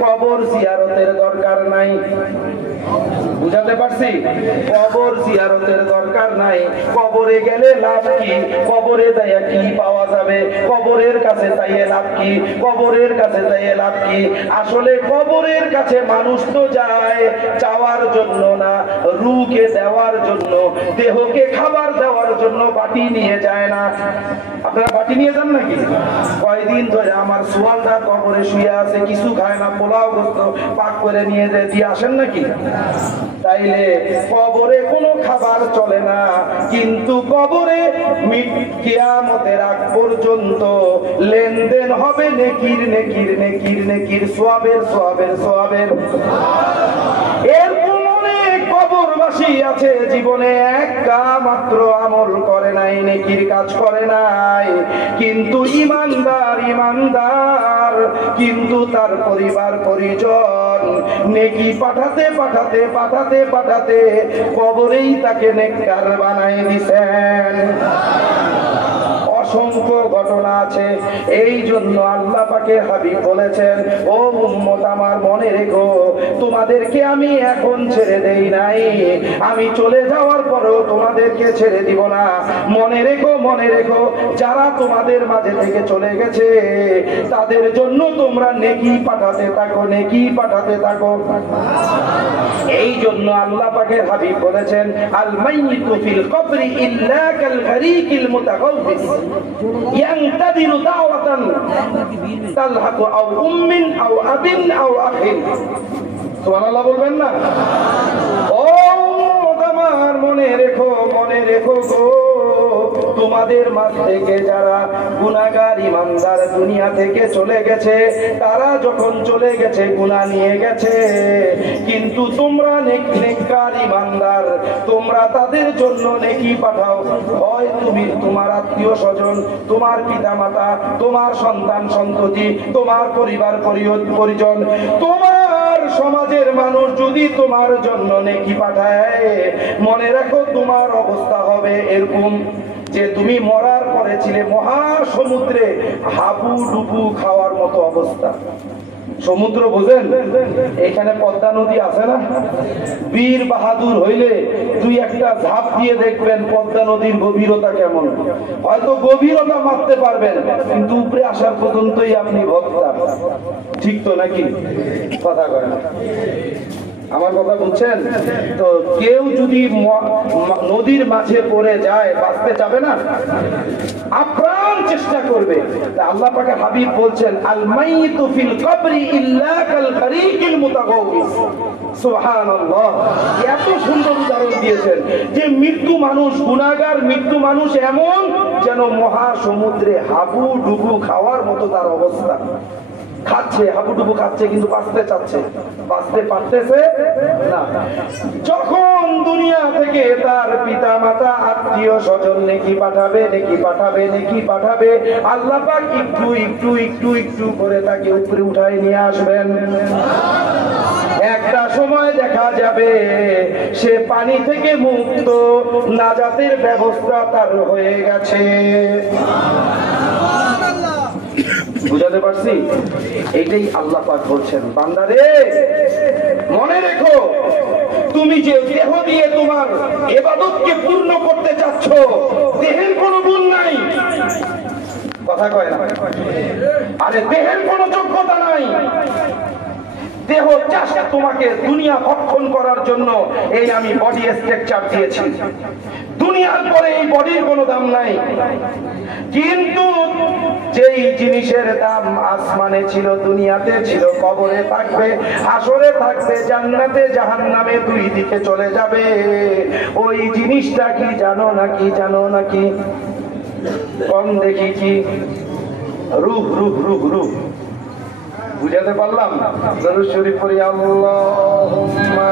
কবর জিয়ারতের দরকার নাই। বুঝাতে পারছি? কবর জিয়ারতের দরকার নাই। কবরে গেলে লাভ কি? কবরে দেয়া কি পাওয়া যাবে? কবরের কাছে চাইয়ে লাভ কি? কবরের কাছে চাইয়ে লাভ কি? আসলে কবরের কাছে মানুষ তো যায় চাওয়ার জন্য না, রূহকে দেওয়ার জন্য, দেহকে খাবার দেওয়ার জন্য বাটি নিয়ে যায় না। আপনারা বাটি নিয়ে যান নাকি? কয়দিন ধরে আমার সোয়ালটা কবরে শুয়ে আছে, কিছু খায় না, পোলাও গোস্ত পাক করে নিয়ে দিয়ে আসেন নাকি? তাইলে কবরে কোনো খাবার চলে না, কিন্তু কবরে কিয়ামতের আগ পর্যন্ত লেনদেন হবে নেকির নেকির নেকির নেকির, সওয়াবের সওয়াবের সওয়াবের। এরপর অনেক কবরবাসী আছে জীবনে একটা মাত্র আমল করে নাই, নেকির কাজ করে নাই, কিন্তু ইমানদার ইমানদার, কিন্তু তার পরিবার পরিজন নেকি পাঠাতে পাঠাতে পাঠাতে পাঠাতে কবরেই তাকে নেককার বানাই দিছেন। অসংখ্য ঘটনা আছে। এই জন্য আল্লাহ পাকের হাবিব বলেছেন ও উম্মত আমার মনে রেখো, তোমাদেরকে আমি এখন ছেড়ে দেই নাই, আমি চলে যাওয়ার পরেও তোমাদেরকে ছেড়ে দিব না। মনে রেখো, মনে রেখো, যারা তোমাদের মাঝে থেকে চলে গেছে তাদের জন্য তোমরা নেকি পাঠাতে থাকো, নেকি পাঠাতে থাকো। এই জন্য আল্লাহ পাকের হাবিব বলেছেন আল মাইয়িতু ফিল কবরি ইল্লা কাল গারীকিল মুতাগাওবিস ইয়ানতাদিরু দাওয়াতান তালহাকু আও উম্মিন আও আবিন আও আখিন। সুবহানাল্লাহ বলবেন না? ও আমার মনে রেখো, মনে রেখো গো, তোমাদের মাঝ থেকে যারা গুনাহগার ইমানদার দুনিয়া থেকে চলে গেছে, তারা যখন চলে গেছে গুনাহ নিয়ে গেছে, কিন্তু তোমরা নেককার ইমানদার, তোমরা তাদের জন্য নেকি পাঠাও। হয় তুমি তোমার আত্মীয় স্বজন, তোমার পিতামাতা, তোমার সন্তান সন্ততি, তোমার পরিবার পরিজন, তোমার সমাজের মানুষ যদি তোমার জন্য নেকি পাঠায়, মনে রাখো তোমার অবস্থা হবে এরকম যে তুমি মরার পরে ছিলে মহাসমুদ্রে হাবু ডুবু খাওয়ার মতো অবস্থা। সমুদ্র বোঝেন? এখানে পদ্মা নদী আছে না? বীর বাহাদুর হইলে দুই একটা ঝাঁপ দিয়ে দেখবেন পদ্মা নদীর গভীরতা কেমন। হয়তো গভীরতা মাপতে পারবেন, কিন্তু উপরে আসার পর্যন্তই আপনি ভক্তা। ঠিক তো নাকি? কথা কয় না? আমার কথা বুঝছেন? তো কেউ যদি নদীর মাঝে পড়ে যায় বাঁচতে যাবে না, আপ্রাণ চেষ্টা করবে। আল্লাহ পাকে হাবিব বলছেন আল মাইতু ফিল কবরি ইল্লা কাল গারিকিল মুতাগাউবিস। সুবহানাল্লাহ, এত সুন্দর উদাহরণ দিয়েছেন যে মৃত্যু মানুষ, গুনাহগার মৃত্যু মানুষ এমন যেন মহাসমুদ্রে হাবুডুবু খাওয়ার মতো তার অবস্থা। খাচ্ছে, হাবুডুবু খাচ্ছে, কিন্তু বাঁচতে চাচ্ছে, বাঁচতে পারতেছে না। যখন দুনিয়া থেকে তার পিতা মাতা আত্মীয় স্বজন নেকি পাঠাবে, নেকি পাঠাবে, নেকি পাঠাবে, আল্লাহ পাক একটু একটু একটু একটু করে তাকে উপরে উঠায় নিয়ে আসবেন। একটা সময় দেখা যাবে সে পানি থেকে মুক্ত, নাজাতের ব্যবস্থা তার হয়ে গেছে। বুঝাতে পারছি? এইটাই আল্লাহ পাক বলছেন, বান্দারে মনে রেখো, তুমি যে দেহ দিয়ে তোমার ইবাদতকে পূর্ণ করতে চাচ্ছ, দেহের কোনো গুণ নাই। কথা কয় না? আরে দেহের কোনো যোগ্যতা নাই। দেহ চাষে তোমাকে দুনিয়া ভক্ষণ করার জন্য এই আমি বডি স্ট্রাকচার দিয়েছি। দুনিয়ার পরে এই বডির কোনো দাম নাই। কিন্তু যেই জিনিসের দাম আসমানে ছিল, দুনিয়াতে ছিল, কবরে থাকবে, হাসরে থাকবে, জান্নাতে জাহান্নামে, দুই দিকে চলে যাবে। ওই জিনিসটা কি জানো নাকি? জানো নাকি? কম দেখি কি? রূহ, রূহ, রূহ, রূহ। বুঝাতে পারলাম? দরুদ শরীফ পড়ি, আল্লাহুম্মা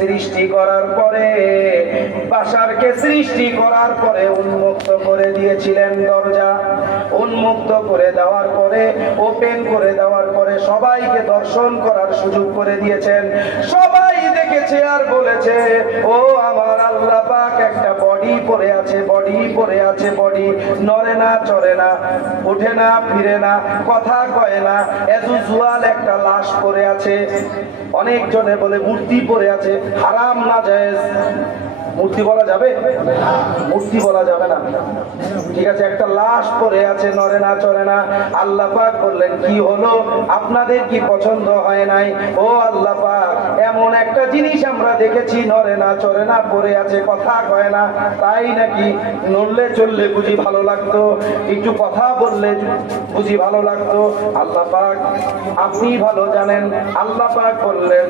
সৃষ্টি করার পরে, বাশারকে সৃষ্টি করার পরে উন্মুক্ত করে দিয়েছিলেন দরজা। উন্মুক্ত করে দেওয়ার পরে, ওপেন করে দেওয়ার পরে সবাইকে দর্শন করার সুযোগ করে দিয়েছেন। সবাই দেখেছে আর বলেছে, ও আমার আল্লাহ পাক, একটা বডি পড়ে আছে, বডি পড়ে আছে, বডি নড়ে না, চড়ে না, ওঠে না, ফিরে না, কথা কয় না, এজুজুয়াল একটা লাশ পড়ে আছে। অনেক জনে বলে মূর্তি পড়ে আছে, হারাম না জায়েজ? মূর্তি বলা যাবে? মূর্তি বলা যাবে না, ঠিক আছে। একটা লাশ পড়ে আছে, নড়ে না, চড়ে না। আল্লাহ পাক বললেন, কি হলো, আপনাদের কি পছন্দ হয় নাই? ও আল্লাহ পাক, এমন একটা জিনিস আমরা দেখেছি, নড়ে না, চড়ে না, পড়ে আছে, কথা কয় না, তাই নাকি? নড়লে চললে বুঝি ভালো লাগতো, একটু কথা বললে বুঝি ভালো লাগতো? আল্লাহ পাক আপনি ভালো জানেন। আল্লাহ পাক বললেন,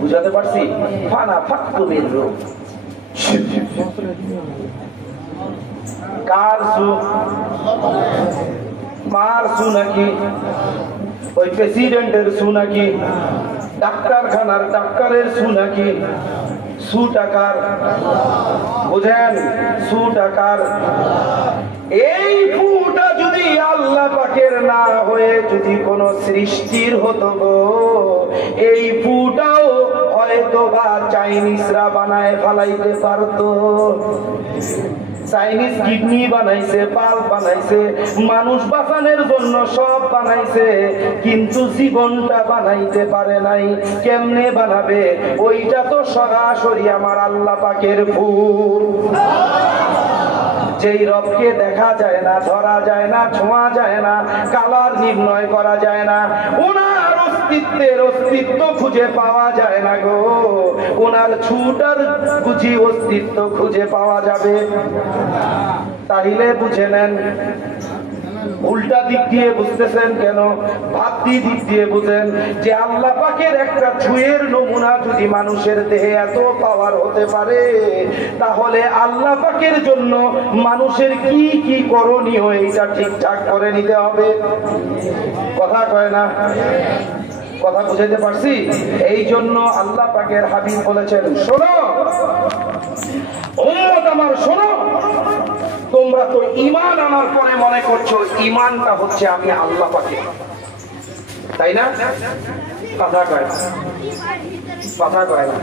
বুঝাতে পারছি? ফানা ফাক্তুমির রূহ। কার সু? মার সু নাকি? ওই প্রেসিডেন্টের সু নাকি? ডাক্তারখানার ডাক্তারের সু নাকি? সু টাকার, বুঝেন? সু টাকার। এই ফুটা যদি আল্লাহ পাকের না হয়ে যদি কোন সৃষ্টির হতো গো, এই ফুটাও হয়তো বা চাইনিজরা বানায় ফেলাইতে পারতো। চাইনিজ কিডনি বানাইছে, পাল বানাইছে, মানুষ বাঁচানোর জন্য সব বানাইছে, কিন্তু জীবনটা বানাইতে পারে নাই। কেমনে বানাবে? ওইটা তো সরাসরি আমার আল্লাহ পাকের ফুল। যেই রবকে দেখা যায় না, ধরা যায় না, ছোঁয়া যায় না, কালার নির্ণয় করা যায় না, ওনার অস্তিত্বের অস্তিত্ব খুঁজে পাওয়া যায় না গো, ওনার ছুটার বুঝি অস্তিত্ব খুঁজে পাওয়া যাবে? তাইলে বুঝে নেন। উল্টা দিক দিয়ে বুঝতেছেন কেন? ভাবতি দিক দিয়ে বুঝেন যে আল্লাহ পাকের একটা ছুঁয়ের নমুনা যদি মানুষের দেহে এত পাওয়ার হতে পারে, তাহলে আল্লাহ পাকের জন্য মানুষের কি কি করণীয় এইটা ঠিকঠাক করে নিতে হবে। কথা কয় না? কথা বুঝাইতে পারছি? এই জন্য আল্লাহ পাকের হাবিব বলেছেন, শোনো উম্মত আমার, শোনো, তোমরা তো ঈমান আনার পরে মনে করছো ঈমানটা হচ্ছে আমি আল্লাহ পাকে, তাই না? কথা কয় না, কথা কয় না।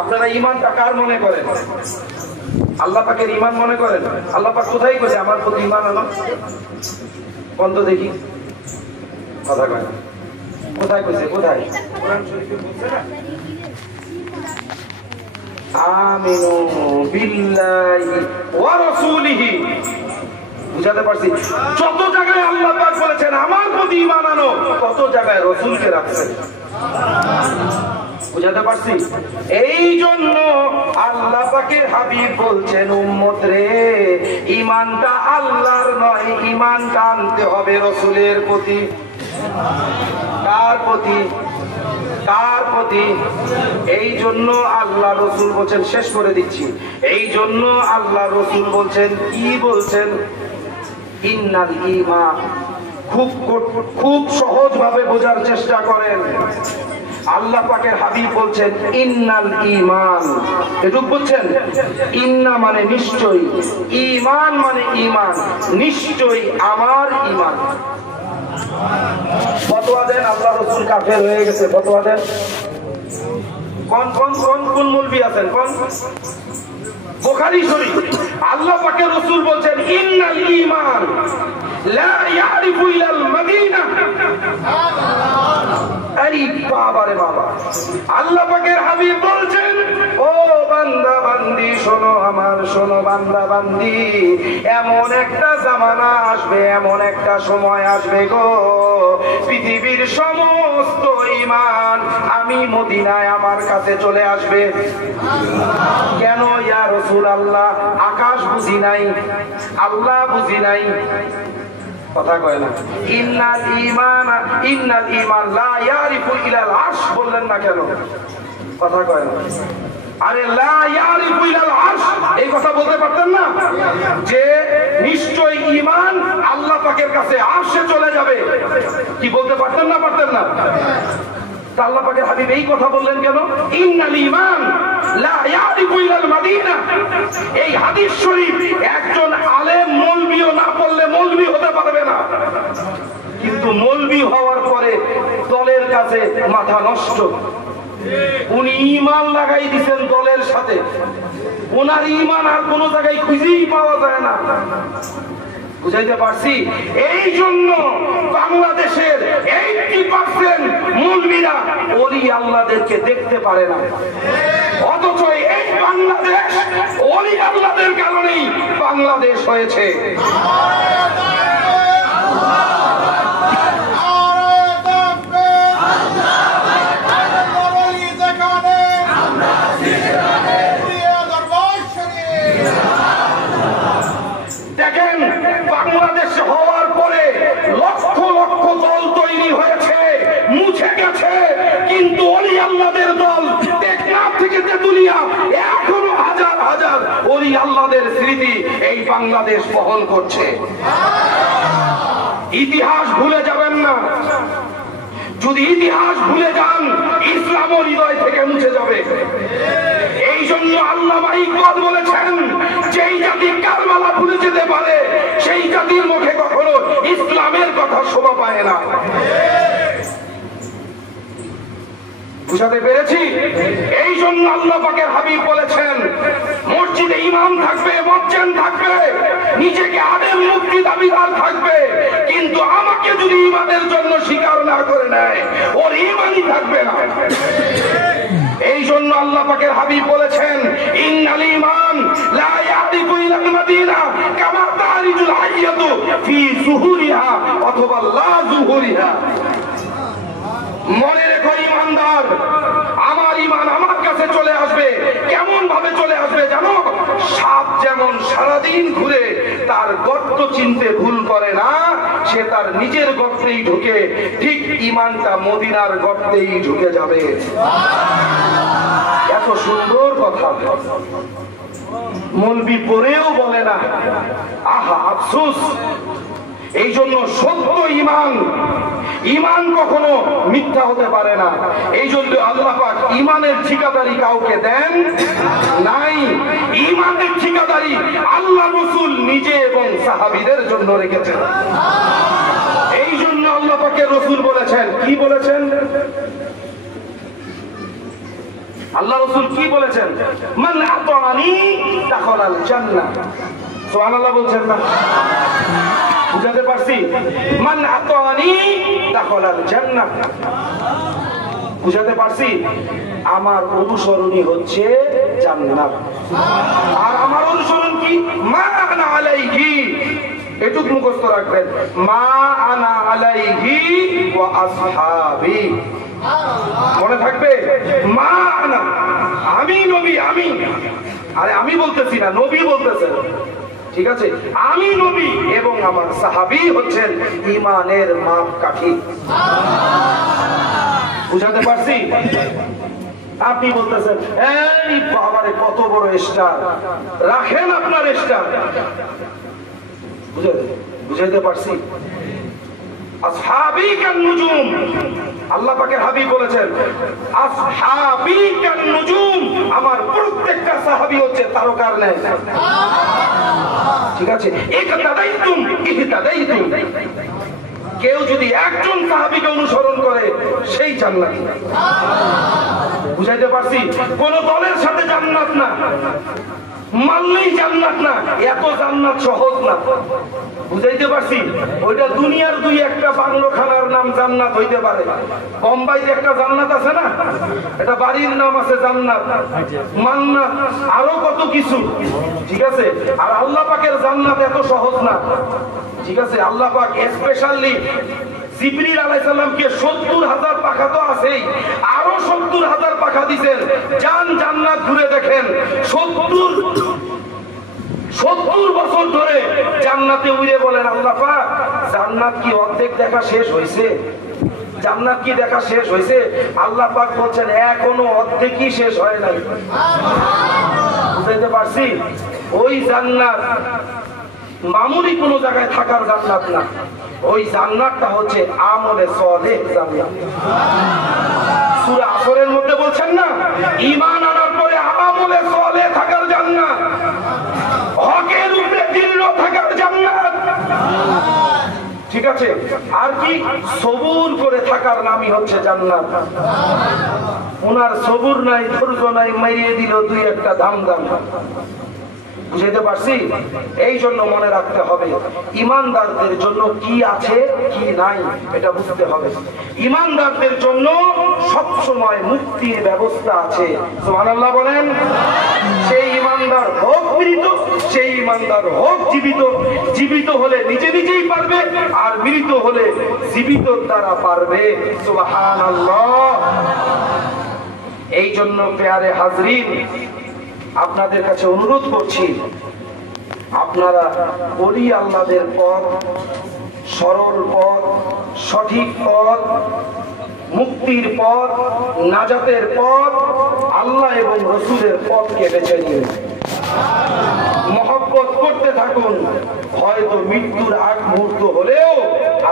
আপনারা ইমানটা কার মনে করেন? আল্লাহ পাকের ইমান মনে করেন? আল্লাহ পাক কোথায় বলে আমার প্রতি ইমান আনো? কোন তো দেখি, কথা কয় না। কোথায় কইছে? কোথায়? কোরআন শরীফে বলছে না আমিনু বিল্লাহি ওয়া রাসূলিহি। বুঝাতে পারছি? যত জায়গায় আল্লাহ পাক বলেছেন আমার প্রতি ঈমান আনো, কত জায়গায় রাসূলকে রাখছেন। বুঝাতে পারছি? এই জন্য আল্লাহ পাকের হাবিব বলছেন উম্মত রে, ঈমানটা আল্লাহর নয়, ঈমানটা আনতে হবে রাসূলের প্রতি। কার প্রতি? কার প্রতি? এই জন্য আল্লাহ রসুল বলছেন, শেষ করে দিচ্ছি, এই জন্য আল্লাহ রসুল বলছেন, কি বলছেন? ইন্নাল ঈমান। খুব সহজ ভাবে বোঝার চেষ্টা করেন। আল্লাহ পাকের হাবিব বলছেন ইন্নাল ঈমান, এটুক বলছেন। ইন্না মানে নিশ্চয়ই, ঈমান মানে ঈমান, নিশ্চয়ই আমার ঈমান। ফতোয়া দেন আল্লাহ রাসূল কাফের হয়ে গেছে, ফতোয়া দেন। কোন কোন কোন কোন মৌলবি আছেন? কোন? বুখারী শরীফ আল্লাহ পাকের রাসূল বলছেন ইন্নাল ঈমান লা ইয়ারিফু ইলাল মদিনা। আরে বাবা রে বাবা, আল্লাহ পাকের হাবিব বলছেন ও বান্দা বান্দি শোনো, আমার শোনো বান্দা বান্দি, এমন একটা জামানা আসবে, এমন একটা সময় আসবে গো, পৃথিবীর সমস্ত ঈমান আমি মদিনায় আমার কাছে চলে আসবে। কেন ইয়া রাসূলুল্লাহ? আকাশ বুঝি নাই, আল্লাহ বুঝি নাই, কথা কয় না। ইন্নাল ঈমান লা ইয়ারিফু ইলাল আরশ বললেন না কেন? কথা কয় না। আরে লা ইয়ারিফু ইলাল আরশ এই কথা বলতে পারতেন না? যে নিশ্চয় ঈমান আল্লাহ পাকের কাছে আরশে চলে যাবে, কি বলতে পারতেন না? পারতেন না। আল্লাহ পাকের হাবিব এই কথা বললেন কেন? ইন্নাল ঈমান লা ইয়ারিফু ইলাল মদিনা। এই হাদিস শরীফ একজন আলেম মৌলভিও না পড়লে মৌলভি হতে পারবে না, কিন্তু মৌলভি হওয়ার পরে দলের কাছে মাথা নষ্ট। উনি ঈমান লাগাই দিবেন দলের সাথে, ওনার ঈমান আর কোন জায়গায় খুঁজেই পাওয়া যায় না। বুঝাইতে পারছি? এই জন্য বাংলাদেশের 80% মৌলভীরা ওলি আল্লাহদেরকে দেখতে পারে না, অথচ এই বাংলাদেশ ওলি আল্লাহদের কারণেই বাংলাদেশ হয়েছে। দেখেন বাংলাদেশ হওয়ার পরে লক্ষ লক্ষ দল তৈরি হয়েছে, মুছে গেছে, কিন্তু ওলি আল্লাহদের দল টেকনাফ থেকে তেতুলিয়া এখনো হাজার হাজার ওলি আল্লাহদের স্মৃতি এই বাংলাদেশ বহন করছে। ইতিহাস ভুলে যাবেন না, যদি ইতিহাস ভুলে যান ইসলাম হৃদয় থেকে মুছে যাবে। এই জন্য আল্লামা ইকবাল বলেছেন, যেই জাতি কারবালা ভুলে যেতে পারে সেই জাতির মুখে কখনো ইসলামের কথা শোভা পায় না। বুঝাতে পেরেছি? এই জন্য আল্লাহ পাকের হাবিব বলেছেন মসজিদে ইমাম থাকবে, মুয়াজ্জিন থাকবে, নিজেকে আলেম মুফতি দাবিদার থাকবে, কিন্তু আমাকে যদি ইমানের জন্য স্বীকার না করে নেয় ওর ইমানই থাকবে না। এই জন্য আল্লাহ পাকের হাবিব বলেছেন ইন্নাল ঈমান লা ইয়ারিফু ইলাল মদিনা কামা তারিজুল হাইয়াতু ফি যুহুরিহা অথবা লা যুহুরিহা। মনে রেখো ঈমানদার, আমার ঈমান আমার কাছে চলে আসবে। কেমন ভাবে চলে আসবে জানো? সাপ যেমন সারাদিন ঘুরে তার গর্ত চিনতে ভুল করে না, সে তার নিজের গর্তেই ঢুকে, ঠিক ঈমানটা মদিনার গর্তেই ঢুকে যাবে। এত সুন্দর কথা মৌলবি পড়েও বলে না, আহা আফসোস। এই জন্য সত্য ঈমান, ঈমান কখনো মিথ্যা হতে পারে না। এই জন্য আল্লাহ পাক ঈমানের ঠিকাদারি কাউকে দেন নাই। ঈমানের ঠিকাদারি আল্লাহ রাসূল নিজে এবং সাহাবীদের জন্য রেখেছেন। এই জন্য আল্লাহ পাকের রাসূল বলেছেন, কি বলেছেন? আল্লাহ রাসূল কি বলেছেন? মান আতানি দাখালাল জান্নাহ। সুবহানাল্লাহ বলছেন না? বুঝাতে পারছি? মান আতানি দাখালাল জান্নাহ। বুঝাতে পারছি? আমার অনুসরণই হচ্ছে জান্নাত। আর আমার অনুসরণ কি? মা আনা আলাইহি, এটুক মুখস্থ রাখবেন, মা আনা আলাইহি ওয়া আসহাবি। মনে থাকবে? মা আনা, আমি নবী, আমি, আরে আমি বলতেছি না, নবী বলতেছেন, ঠিক আছে? আমি নবী এবং আমার সাহাবী হচ্ছেন ঈমানের মাপকাঠি। বুঝাতে পারছি? আপনি বলতেছেন এই বাবারে কত বড় স্টার, রাখেন আপনার স্টার। বুঝাইতে পারছি? আসহাবী কান নুজুম, আল্লাহ পাকের হাবিব বলেছেন আসহাবী কান নুজুম, আমার প্রত্যেকটা সাহাবী হচ্ছে তারকার ন্যায়। ঠিক আছে? ইকতাদাইতুম ইহতাদাইতুম, কেউ যদি একজন সাহাবীকে অনুসরণ করে সেই জান্নাতি। বুঝাইতে পারছি? কোন দলের সাথে জান্নাত না, মানলেই জান্নাত না, এত জান্নাত সহজ না। বুঝাইতে পারছি? ওইটা দুনিয়ার দুই একটা বাংলো খানার নাম জান্নাত হইতে পারে। বোম্বাইতে একটা জান্নাত আছে না, এটা বাড়ির নাম আছে জান্নাত, মান্নাত, আরো কত কিছু। ঠিক আছে? আর আল্লাহ পাকের জান্নাত এত সহজ না। ঠিক আছে? আল্লাহ পাক স্পেশালি জিবরিল আলাইহিস সালামকে ৭০,০০০ পাখা তো আছেই, আরো ৭০,০০০ পাখা দিবেন, যান জান্নাত ঘুরে দেখেন। ৭০ বছর ধরে জান্নাতে উড়ে বলেন আল্লাহ পাক জান্নাত কি অর্ধেক দেখা শেষ হয়েছে? জান্নাত কি দেখা শেষ হয়েছে? আল্লাহ পাক বলছেন এখনো অর্ধেকই শেষ হয় নাই। বুঝাইতে পারছি? ওই জান্নাত মামুলি কোন জায়গায় থাকার জান্নাত না, ওই জান্নাতটা হচ্ছে আমলে সালেহ জান্নাত। সূরা আসরের মধ্যে বলছেন না, ঈমান আনার পরে আমলে সালেহ থাকার জান্নাত, হকের উপরে দৃঢ় থাকার জান্নাত। ঠিক আছে? আর কি? সবুর করে থাকার নামই হচ্ছে জান্নাত। ওনার সবুর নাই, ধৈর্য নাই, মারিয়ে দিল দুই একটা ধাম ধাম। বুঝাইতে পারছি? এই জন্য মনে রাখতে হবে ইমানদারদের জন্য কি আছে কি নাই এটা বুঝতে হবে। ইমানদারদের জন্য সব সময় মুক্তির ব্যবস্থা আছে। সুবহানাল্লাহ বলেন। সেই ইমানদার হোক মৃত, সেই ইমানদার হোক জীবিত। জীবিত হলে নিজে নিজেই পারবে, আর মৃত হলে জীবিত দ্বারা পারবে। সুবহানাল্লাহ। এই জন্য প্যারে হাজরিন, আপনাদের কাছে অনুরোধ করছি, আপনারা ওলি আল্লাহদের পথ, সরল পথ, সঠিক পথ, মুক্তির পথ, নাজাতের পথ, আল্লাহ এবং রসুলের পথকে বেছে নিন। মহব্বত করতে থাকুন। হয়তো মৃত্যুর আগ মুহূর্ত হলেও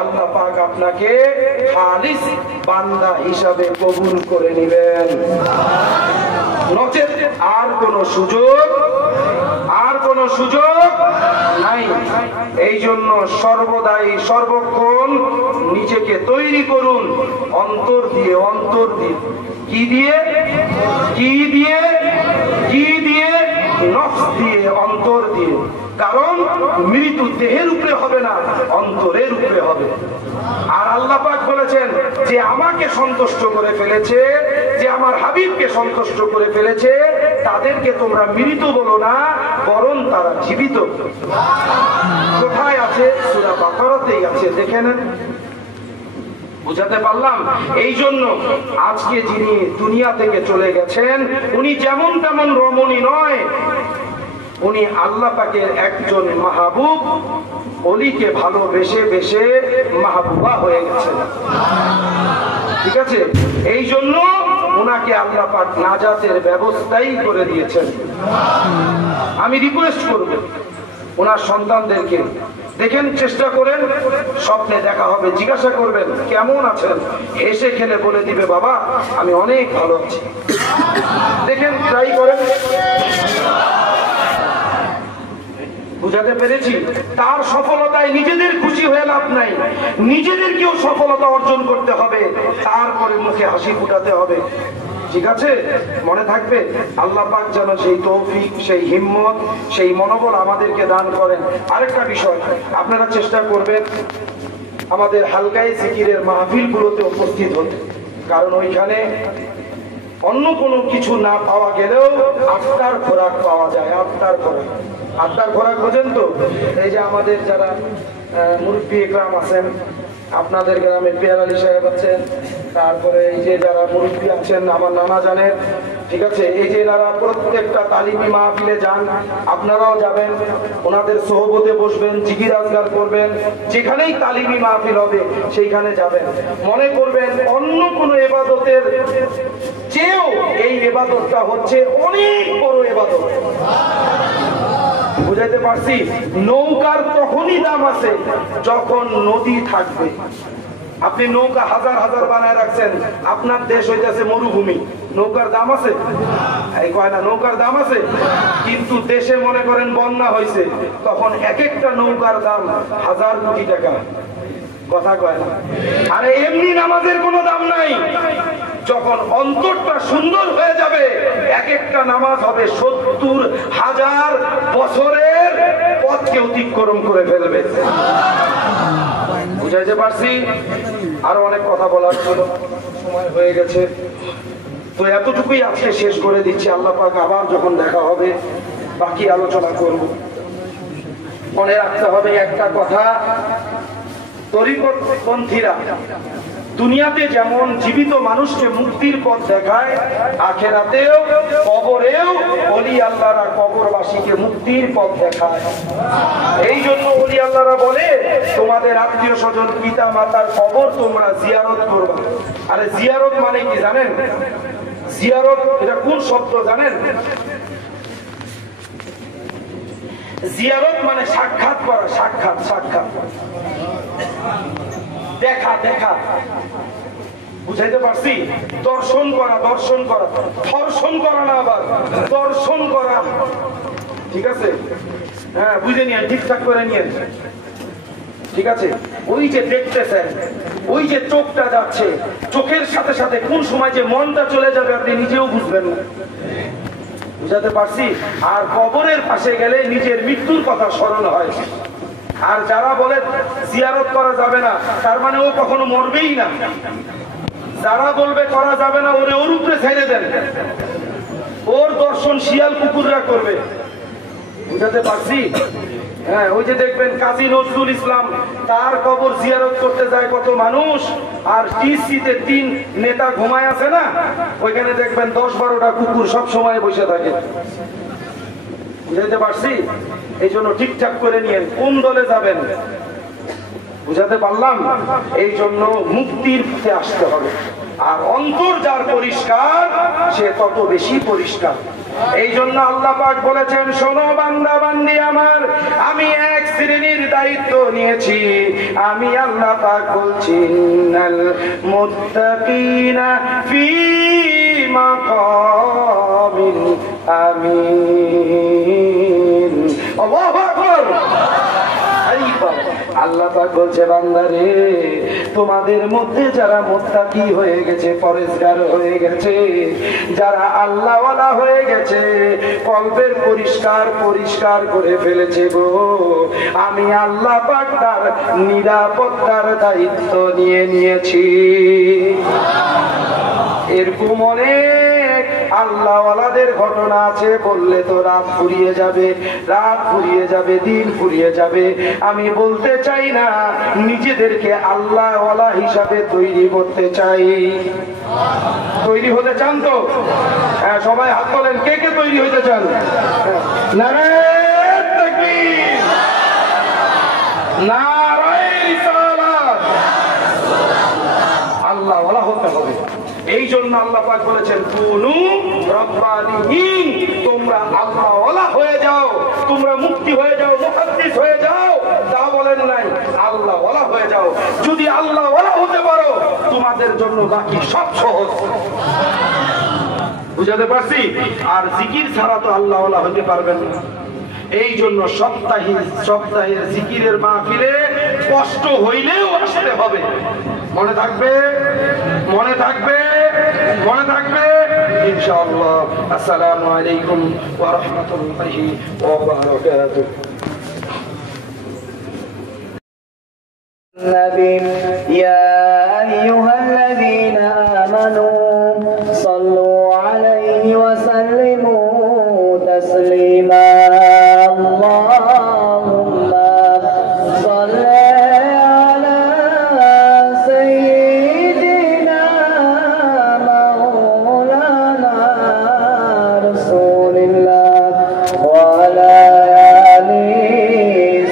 আল্লাহ পাক আপনাকে খালিস বান্দা হিসাবে কবুল করে নেবেন। নচেত আর কোন সুযোগ নাই। এই জন্য সর্বদাই সর্বক্ষণ নিজেকে তৈরি করুন অন্তর দিয়ে, অন্তর দিয়ে। কি দিয়ে? নফস দিয়ে, অন্তর দিয়ে। কারণ মৃত্যু দেহের উপরে হবে না, অন্তরের উপরে হবে। আর আল্লাহ পাক বলেছেন যে আমাকে সন্তুষ্ট করে ফেলেছে, যে আমার হাবিবকে সন্তুষ্ট করে ফেলেছে, তাদেরকে তোমরা মৃত বলো না, বরং তারা জীবিত। কোথায় আছে? সূরা বাকারাতেই আছে, দেখে নেন। বুঝাতে পারলাম? এই জন্য আজকে যিনি দুনিয়া থেকে চলে গেছেন, উনি যেমন তেমন রমণী নয়, উনি আল্লাহ পাকের একজন মাহবুব, ওলিকে ভালোবেসে বেশে মাহবুবা হয়ে গেছেন। ঠিক আছে? এই জন্য ওনাকে আল্লাহ পাক নাজাতের ব্যবস্থাই করে দিয়েছেন। আমি রিকোয়েস্ট করব ওনার সন্তানদেরকে, দেখেন, চেষ্টা করেন, স্বপ্নে দেখা হবে, জিজ্ঞাসা করবেন কেমন আছেন, হেসে খেলে বলে দিবে বাবা আমি অনেক ভালো আছি। দেখেন, ট্রাই করেন। বুঝাতে পেরেছি? তার সফলতায় নিজেদের খুশি হয়ে লাভ নাই, নিজেদেরকেও সফলতা অর্জন করতে হবে, তারপরে মুখে হাসি ফুটাতে হবে। ঠিক আছে, মনে থাকবে। আল্লাহ পাক যেন সেই তৌফিক, সেই হিম্মত, সেই মনোবল আমাদেরকে দান করেন। আরেকটা বিষয়, আপনারা চেষ্টা করবেন আমাদের হালকায় জিকিরের মাহফিলগুলোতে উপস্থিত হতে, কারণ ওইখানে অন্য কোনো কিছু না পাওয়া গেলেও আত্মার খোরাক পাওয়া যায়। আত্মার খোরাক বোঝেন তো? এই যে আমাদের যারা মুরব্বী একরাম আছেন, আপনাদের গ্রামের পেয়ার আলী সাহেব আছেন, তারপরে এই যে যারা মুরব্বী আছেন আমার নানা জানেন, ঠিক আছে, এই যে এনারা প্রত্যেকটা তালিমি মাহফিলে যান, আপনারাও যাবেন, ওনাদের সোহবতে বসবেন, জিকির আজগার করবেন। যেখানেই তালিমি মাহফিল হবে সেইখানে যাবেন। মনে করবেন অন্য কোনো ইবাদতের চেয়েও এই ইবাদতটা হচ্ছে অনেক বড় ইবাদত। বুঝাইতে পারছি? নৌকার তখনই দাম আছে যখন নদী থাকবে। আপনি নৌকা হাজার হাজার বানায় রাখছেন, আপনার দেশ হইতেছে মরুভূমি, নৌকার দাম আছে? এই কয় না নৌকার দাম আছে, কিন্তু দেশে মনে করেন বন্যা হয়েছে, তখন এক একটা নৌকার দাম 1000 কোটি টাকা। কথা কয় না? আরে এমনি নামাজের কোনো দাম নাই। যখন অন্তরটা সুন্দর হয়ে যাবে, এক একটা নামাজ হবে 70,000 বছরের পথকে অতিক্রম করে ফেলবে। বুঝাইতে পারছি? আরো অনেক কথা বলার ছিল, সময় হয়ে গেছে, তো এতটুকুই আজকে শেষ করে দিচ্ছি। আল্লাহ পাক আবার যখন দেখা হবে বাকি আলোচনা করব। মনে রাখতে হবে একটা কথা, তরিকতপন্থীরা দুনিয়াতে যেমন জীবিত মানুষকে মুক্তির পথ দেখায়, আখেরাতেও কবরেও ওলি আল্লাহরা কবরবাসীকে মুক্তির পথ দেখায়। এই জন্য ওলি আল্লাহরা বলে তোমাদের আত্মীয় স্বজন পিতা মাতার কবর তোমরা জিয়ারত করবা। আরে জিয়ারত মানে কি জানেন? জিয়ারত এটা কোন শব্দ জানেন? জিয়ারত মানে সাক্ষাৎ করা, সাক্ষাৎ দেখা। বুঝাইতে পারছি? দর্শন করা, ধর্ষণ করা না, আবার দর্শন করা। ঠিক আছে? হ্যাঁ, বুঝে নিয়ে ঠিকঠাক করে নিয়ে, ঠিক আছে? ওই যে দেখতেছেন, ওই যে চোখটা যাচ্ছে, চোখের সাথে সাথে কোন সময় যে মনটা চলে যাবে আপনি নিজেও বুঝবেন না। বুঝাতে পারছি? আর কবরের পাশে গেলে নিজের মৃত্যুর কথা স্মরণ হয়। আর যারা বলে জিয়ারত করা যাবে না, তার মানে ও কখনো মরবেই না। যারা বলবে করা যাবে না, ওরে ওর উপরে ছেড়ে দেন, ওর দর্শন শিয়াল কুকুররা করবে। বুঝাতে পারছি? হ্যাঁ, ওই যে দেখবেন কাজী নজরুল ইসলাম, তার কবর জিয়ারত করতে যায় কত মানুষ, আর টিসিতে 3 নেতা ঘুমায় আছে না, ওইখানে দেখবেন 10-12টা কুকুর সব সময় বসে থাকে। বুঝাইতে পারছি? এই জন্য ঠিকঠাক করে নিয়ে কোন দলে যাবেন। বুঝাতে পারলাম? এই জন্য মুক্তির পথে আসতে হবে। আর অন্তর যার পরিষ্কার সে তত বেশি পরিষ্কার। এই জন্য আল্লাহ পাক বলেছেন, শোনো বান্দা বান্দি আমার, আমি এক শ্রেণীর দায়িত্ব নিয়েছি। আমি আল্লাহ পাক বলছি, ইন্নাল মুত্তাকিনা ফি মাকামিন আমিন। আল্লাহু আকবার। আল্লাহ পাক বলছে, বান্দারে তোমাদের মধ্যে যারা মুত্তাকি হয়ে গেছে, পরেজগার হয়ে গেছে, যারা আল্লাহওয়ালা হয়ে গেছে, কলবের পরিষ্কার করে ফেলেছে গো, আমি আল্লাহ পাক তার নিরাপত্তার দায়িত্ব নিয়েছি। এরকম অনেক আল্লাহওয়ালাদের ঘটনা আছে, বললে তো রাত ফুরিয়ে যাবে, দিন ফুরিয়ে যাবে। আমি বলতে চাই না, নিজেদেরকে আল্লাহওয়ালা হিসাবে তৈরি করতে চাই। তৈরি হতে চান তো? হ্যাঁ, সবাই হাত তোলেন, কে কে তৈরি হতে চান? নারায়ে তাকবীর, নারায়ে রিসালাত। আল্লাহওয়ালা হতে হবে। এই জন্য আল্লাহ পাক বলেছেন, কুনু রাব্বানিয়িন, তোমরা আল্লাহওয়ালা হয়ে যাও, তোমরা মুক্তি হয়ে যাও, মুহাদ্দিস হয়ে যাও। তা বলেন নাই, আল্লাহওয়ালা হয়ে যাও। যদি আল্লাহওয়ালা হতে পারো, তোমাদের জন্য বাকি সব সহজ। বুঝাতে পারছি? আর জিকির ছাড়া তো আল্লাহওয়ালা হতে পারবেন না। এই জন্য সপ্তাহের জিকিরের মাহফিলে কষ্ট হইলেও আসতে হবে। মনে থাকবে? ইনশাআল্লাহ। আসসালামু আলাইকুম ওয়া রাহমাতুল্লাহি ওয়া বারাকাতুহু। النبي يا أيها الذين آمنوا صلوا عليه وسلموا تسليما اللهم صل على سيدنا مولانا رسول الله وعلى آل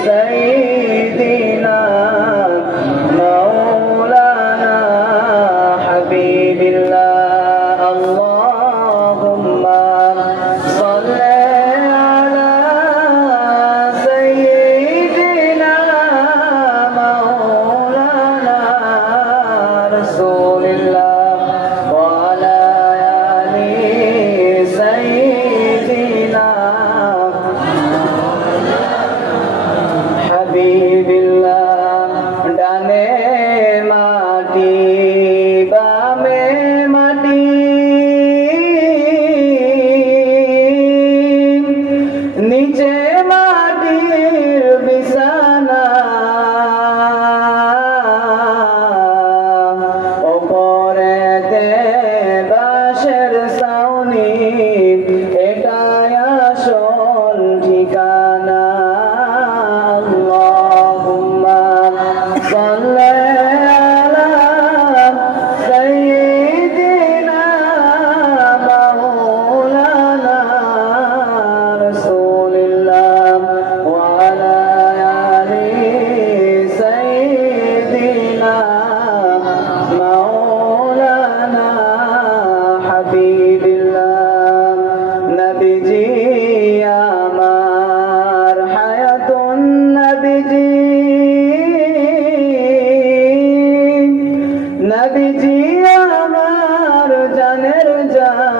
سيدنا مولانا حبيب الله اللهم صل على سيدنا مولانا رسول الله وعلى آل سيدنا حبيب الله ডানে মাটি বামে মাটি নিচে মাটির বিছানা ওপরেতে বাঁশের ছাউনি এটাই আসল ঠিকানা আল্লাহুম্মা সাল্লি আলা সাইয়্যিদিনা মাওলানা রাসূলিল্লাহ ওয়া আলা আলি সাইয়্যিদিনা মাওলানা হাবিবিল্লাহ নবীজি আমার হায়াতুন নবীজি নবীজি আমার জানের জান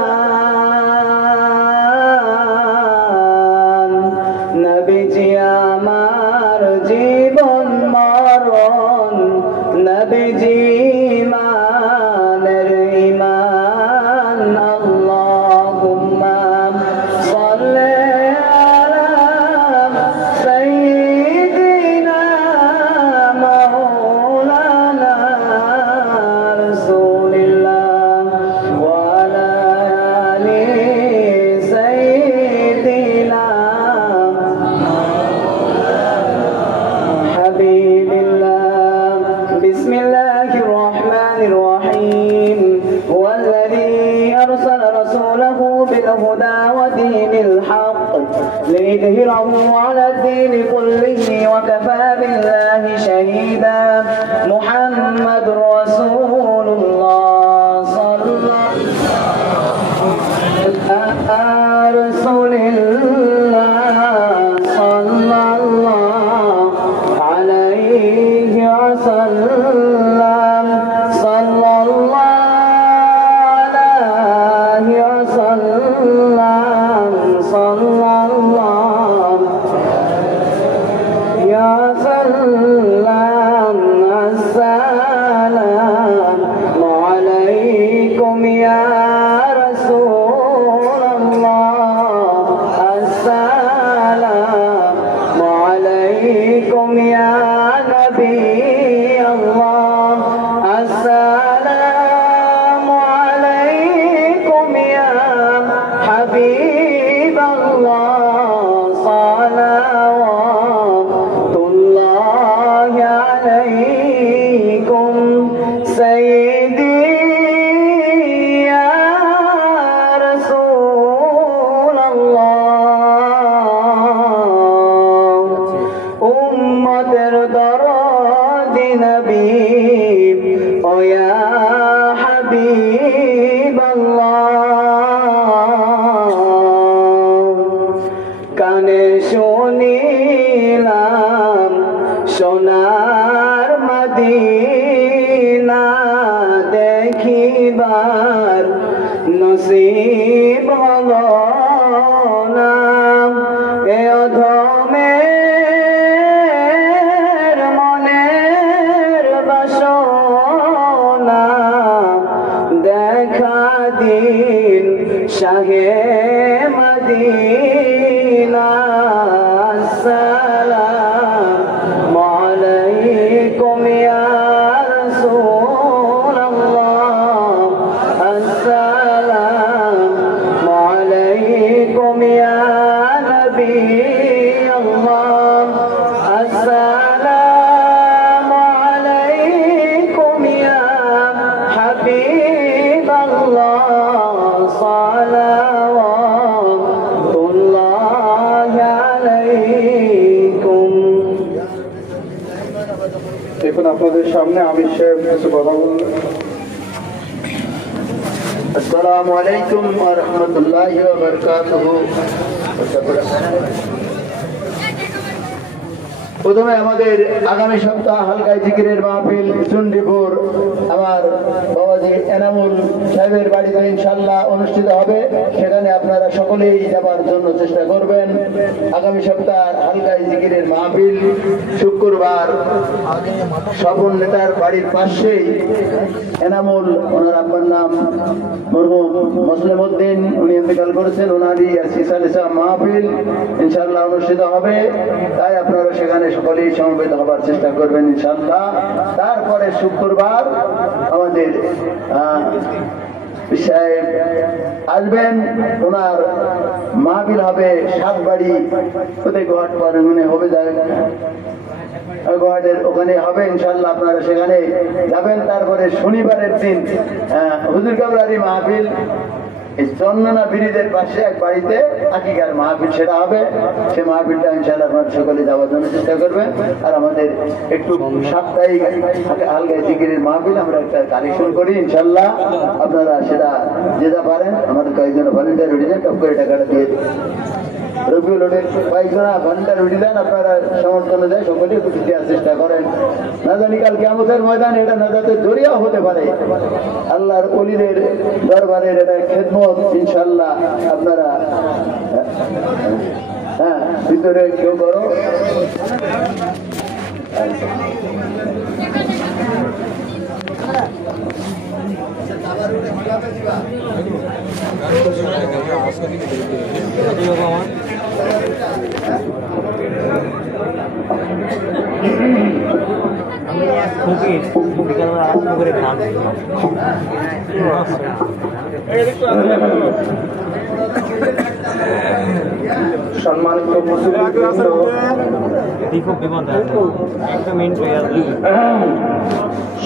নবীজি আমার জীবন মরণ নবীজি মানের ঈমান আল্লাহুম্মা সাল্লি আলা সাইয়্যিদিনা মাওলানা রাসূলিল্লাহ ওয়া আলা আলি সাইয়্যিদিনা হাবিবিল্লাহ বিসমিল্লাহির রহমানির রহিম هو الذي أرسل رسوله بالهدى ودين الحق ليظهره على الدين كله وكفى بالله شهيدا محمد رسول الله صلى الله رسول الله صلى الله عليه وسلم صلى الله عليه وسلم صلى الله يا سلام السلام عليكم يا رسول الله السلام عليكم يا نبي الله السلام عليكم يا حبيب الله صلوات الله عليكم سيدي يا رسول الله উম্মতের দরদি নবী ও ইয়া হাবিবাল্লাহ কানে শুনিলাম সোনার মদিনা দেখিবার নসিব হলো না এ অধমের মনের বাস আপনাদের সামনে আমির সাহেব কিছু কথা বলবেন। আসসালামু আলাইকুম ওয়া রাহমাতুল্লাহি ওয়া বারাকাতুহু। প্রথমে আমাদের আগামী সপ্তাহ হালকায় জিকিরের মাহফিল চণ্ডীপুর আমার বাবাজি এনামুল সাহেবের বাড়িতে ইনশাল্লাহ অনুষ্ঠিত হবে। সেখানে আপনারা সকলেই যাবার জন্য চেষ্টা করবেন। আগামী সপ্তাহ হালকায় জিকিরের মাহফিল শুক্রবার স্বপন নেতার বাড়ির পাশেই এনামুল, ওনার আব্বার নাম মরহুম মুসলিম উদ্দিন, উনি ইন্তেকাল করেছেন, ওনারই সিসালিসা মাহফিল ইনশাল্লাহ অনুষ্ঠিত হবে। তাই আপনারা সেখানে সকলেই সমবেত হবার চেষ্টা করবেন ইনশাল্লাহ। তারপরে শুক্রবার আমাদের সাহেব আসবেন, ওনার মাহফিল হবে সাতবাড়ি গোহাট মানে হবে গোহাটের ওখানে হবে ইনশাল্লাহ, আপনারা সেখানে যাবেন। তারপরে শনিবারের দিন হুজুর কাবলারি মাহফিল চন্দনা ব্রিজের পাশে এক বাড়িতে আকিকার মাহফিল সেটা হবে। সে মাহফিলটা ইনশাআল্লাহ আপনারা সকলে যাওয়ার জন্য চেষ্টা করবেন। আর আমাদের একটু সাপ্তাহিক হালকায় জিকিরের মাহফিল আমরা একটা কালেকশন করি ইনশাআল্লাহ, আপনারা সেটা যে যা পারেন আমাদের কয়েকজন ভলেন্টিয়ার উঠে যান, টপ করে টাকাটা দিয়ে রবিউল কয়েকজন ভলেন্টিয়ার উঠে দেন, আপনারা সমর্থন দেয় সকলে একটু দেওয়ার চেষ্টা করেন। না জানি কাল কিয়ামতের ময়দানে এটা নাজাতের জরিয়াও হতে পারে। আল্লাহর ওলিদের দরবারের এটা খেদমত ইনশাআল্লাহ। আপনারা হ্যাঁ ভিতরে কেউ করো।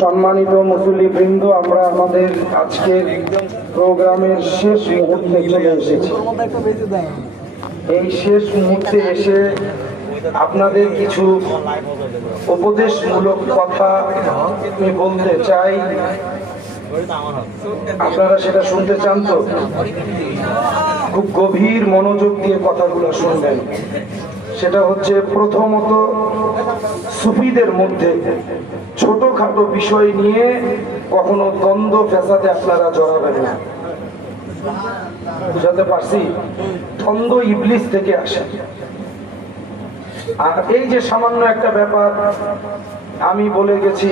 সম্মানিত মুসল্লিবৃন্দ, আমরা আমাদের আজকের প্রোগ্রামের শেষ মুহূর্তে চলে এসেছি। এই শেষ মুহূর্তে এসে আপনাদের কিছু উপদেশমূলক কথা আমি বলতে চাই, আপনারা সেটা শুনতে চান তো? খুব গভীর মনোযোগ দিয়ে কথাগুলো শুনবেন। সেটা হচ্ছে, প্রথমত সুফিদের মধ্যে ছোটখাটো বিষয় নিয়ে কখনো দ্বন্দ্ব ফেসাদে আপনারা জড়াবেন না। বুঝাতে পারছি? দ্বন্দ্ব ইবলিস থেকে আসে। আর এই যে সামান্য একটা ব্যাপার আমি বলে গেছি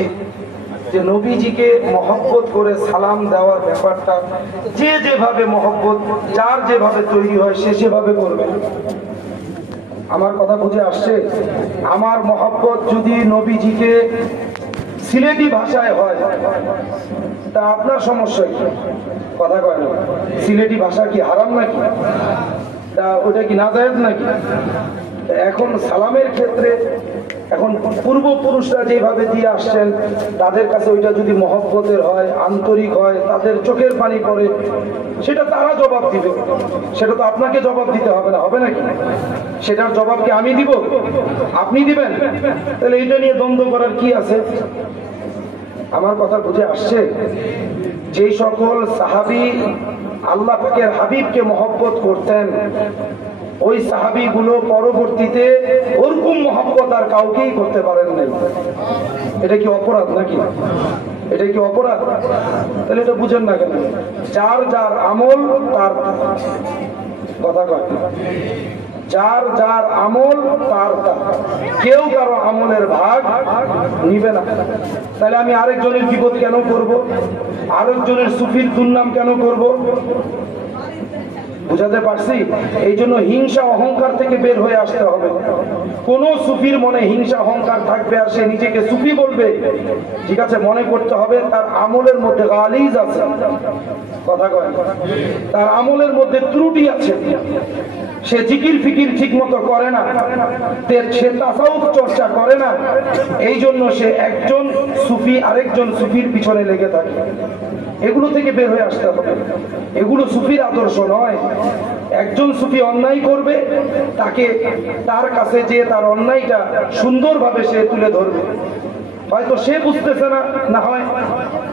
যে নবীজিকে মহব্বত করে সালাম দেওয়ার ব্যাপারটা, যে যেভাবে মহব্বত যার যেভাবে তৈরি হয় সে সেভাবে করবে। আমার কথা বুঝে আসছে? আমার মহব্বত যদি নবীজিকে সিলেটি ভাষায় হয় তা আপনার সমস্যা কি? কথা কয় না। সিলেটি ভাষা কি হারাম নাকি? তা ওটা কি নাজায়েজ নাকি? এখন সালামের ক্ষেত্রে এখন পূর্বপুরুষরা যেভাবে দিয়ে আসছেন তাদের কাছে ওইটা যদি মহব্বতের হয়, আন্তরিক হয়, তাদের চোখের পানি পড়ে, সেটা তারা জবাব দিবে। সেটা তো আপনাকে জবাব দিতে হবে না, হবে নাকি? সেটার জবাব কি আমি দিব? আপনি দিবেন? তাহলে এটা নিয়ে দ্বন্দ্ব করার কি আছে? আমার কথা বুঝে আসছে? যেই সকল সাহাবী আল্লাহ পাকের হাবিবকে মহব্বত করতেন, ওই সাহাবীগুলো পরবর্তীতে ওরকম মহব্বত আর কাউকেই করতে পারেন নাই। এটা কি অপরাধ নাকি? এটা কি অপরাধ? তাহলে এটা বুঝেন না কেন? যার যার আমল তার কথা কয়, যার যার আমল তার তার, কেউ কারো আমলের ভাগ নিবে না। তাহলে আমি আরেকজনের বিপদ কেন করব? আরেকজনের সুফির দুর্নাম কেন করব? বুঝাতে পারছি? এই জন্য হিংসা অহংকার থেকে বের হয়ে আসতে হবে। কোন সুফির মনে হিংসা অহংকার থাকবে আর সে নিজেকে সুফি বলবে, ঠিক আছে, মনে করতে হবে তার আমলের মধ্যে গালিজ আছে। কথা কয়, তার আমলের মধ্যে ত্রুটি আছে। সে জিকির ফিকির ঠিক মতো করে না, সে তাসাউফ চর্চা করে না, এই জন্য সে একজন সুফি আরেকজন সুফির পিছনে লেগে থাকে। এগুলো থেকে বের হয়ে আসতে হবে। এগুলো সুফির আদর্শ নয়। একজন সুফি অন্যায় করবে, তাকে তার কাছে যে তার অন্যায়টা সুন্দরভাবে সে তুলে ধরবে। হয়তো সে বুঝতেছে না, না হয়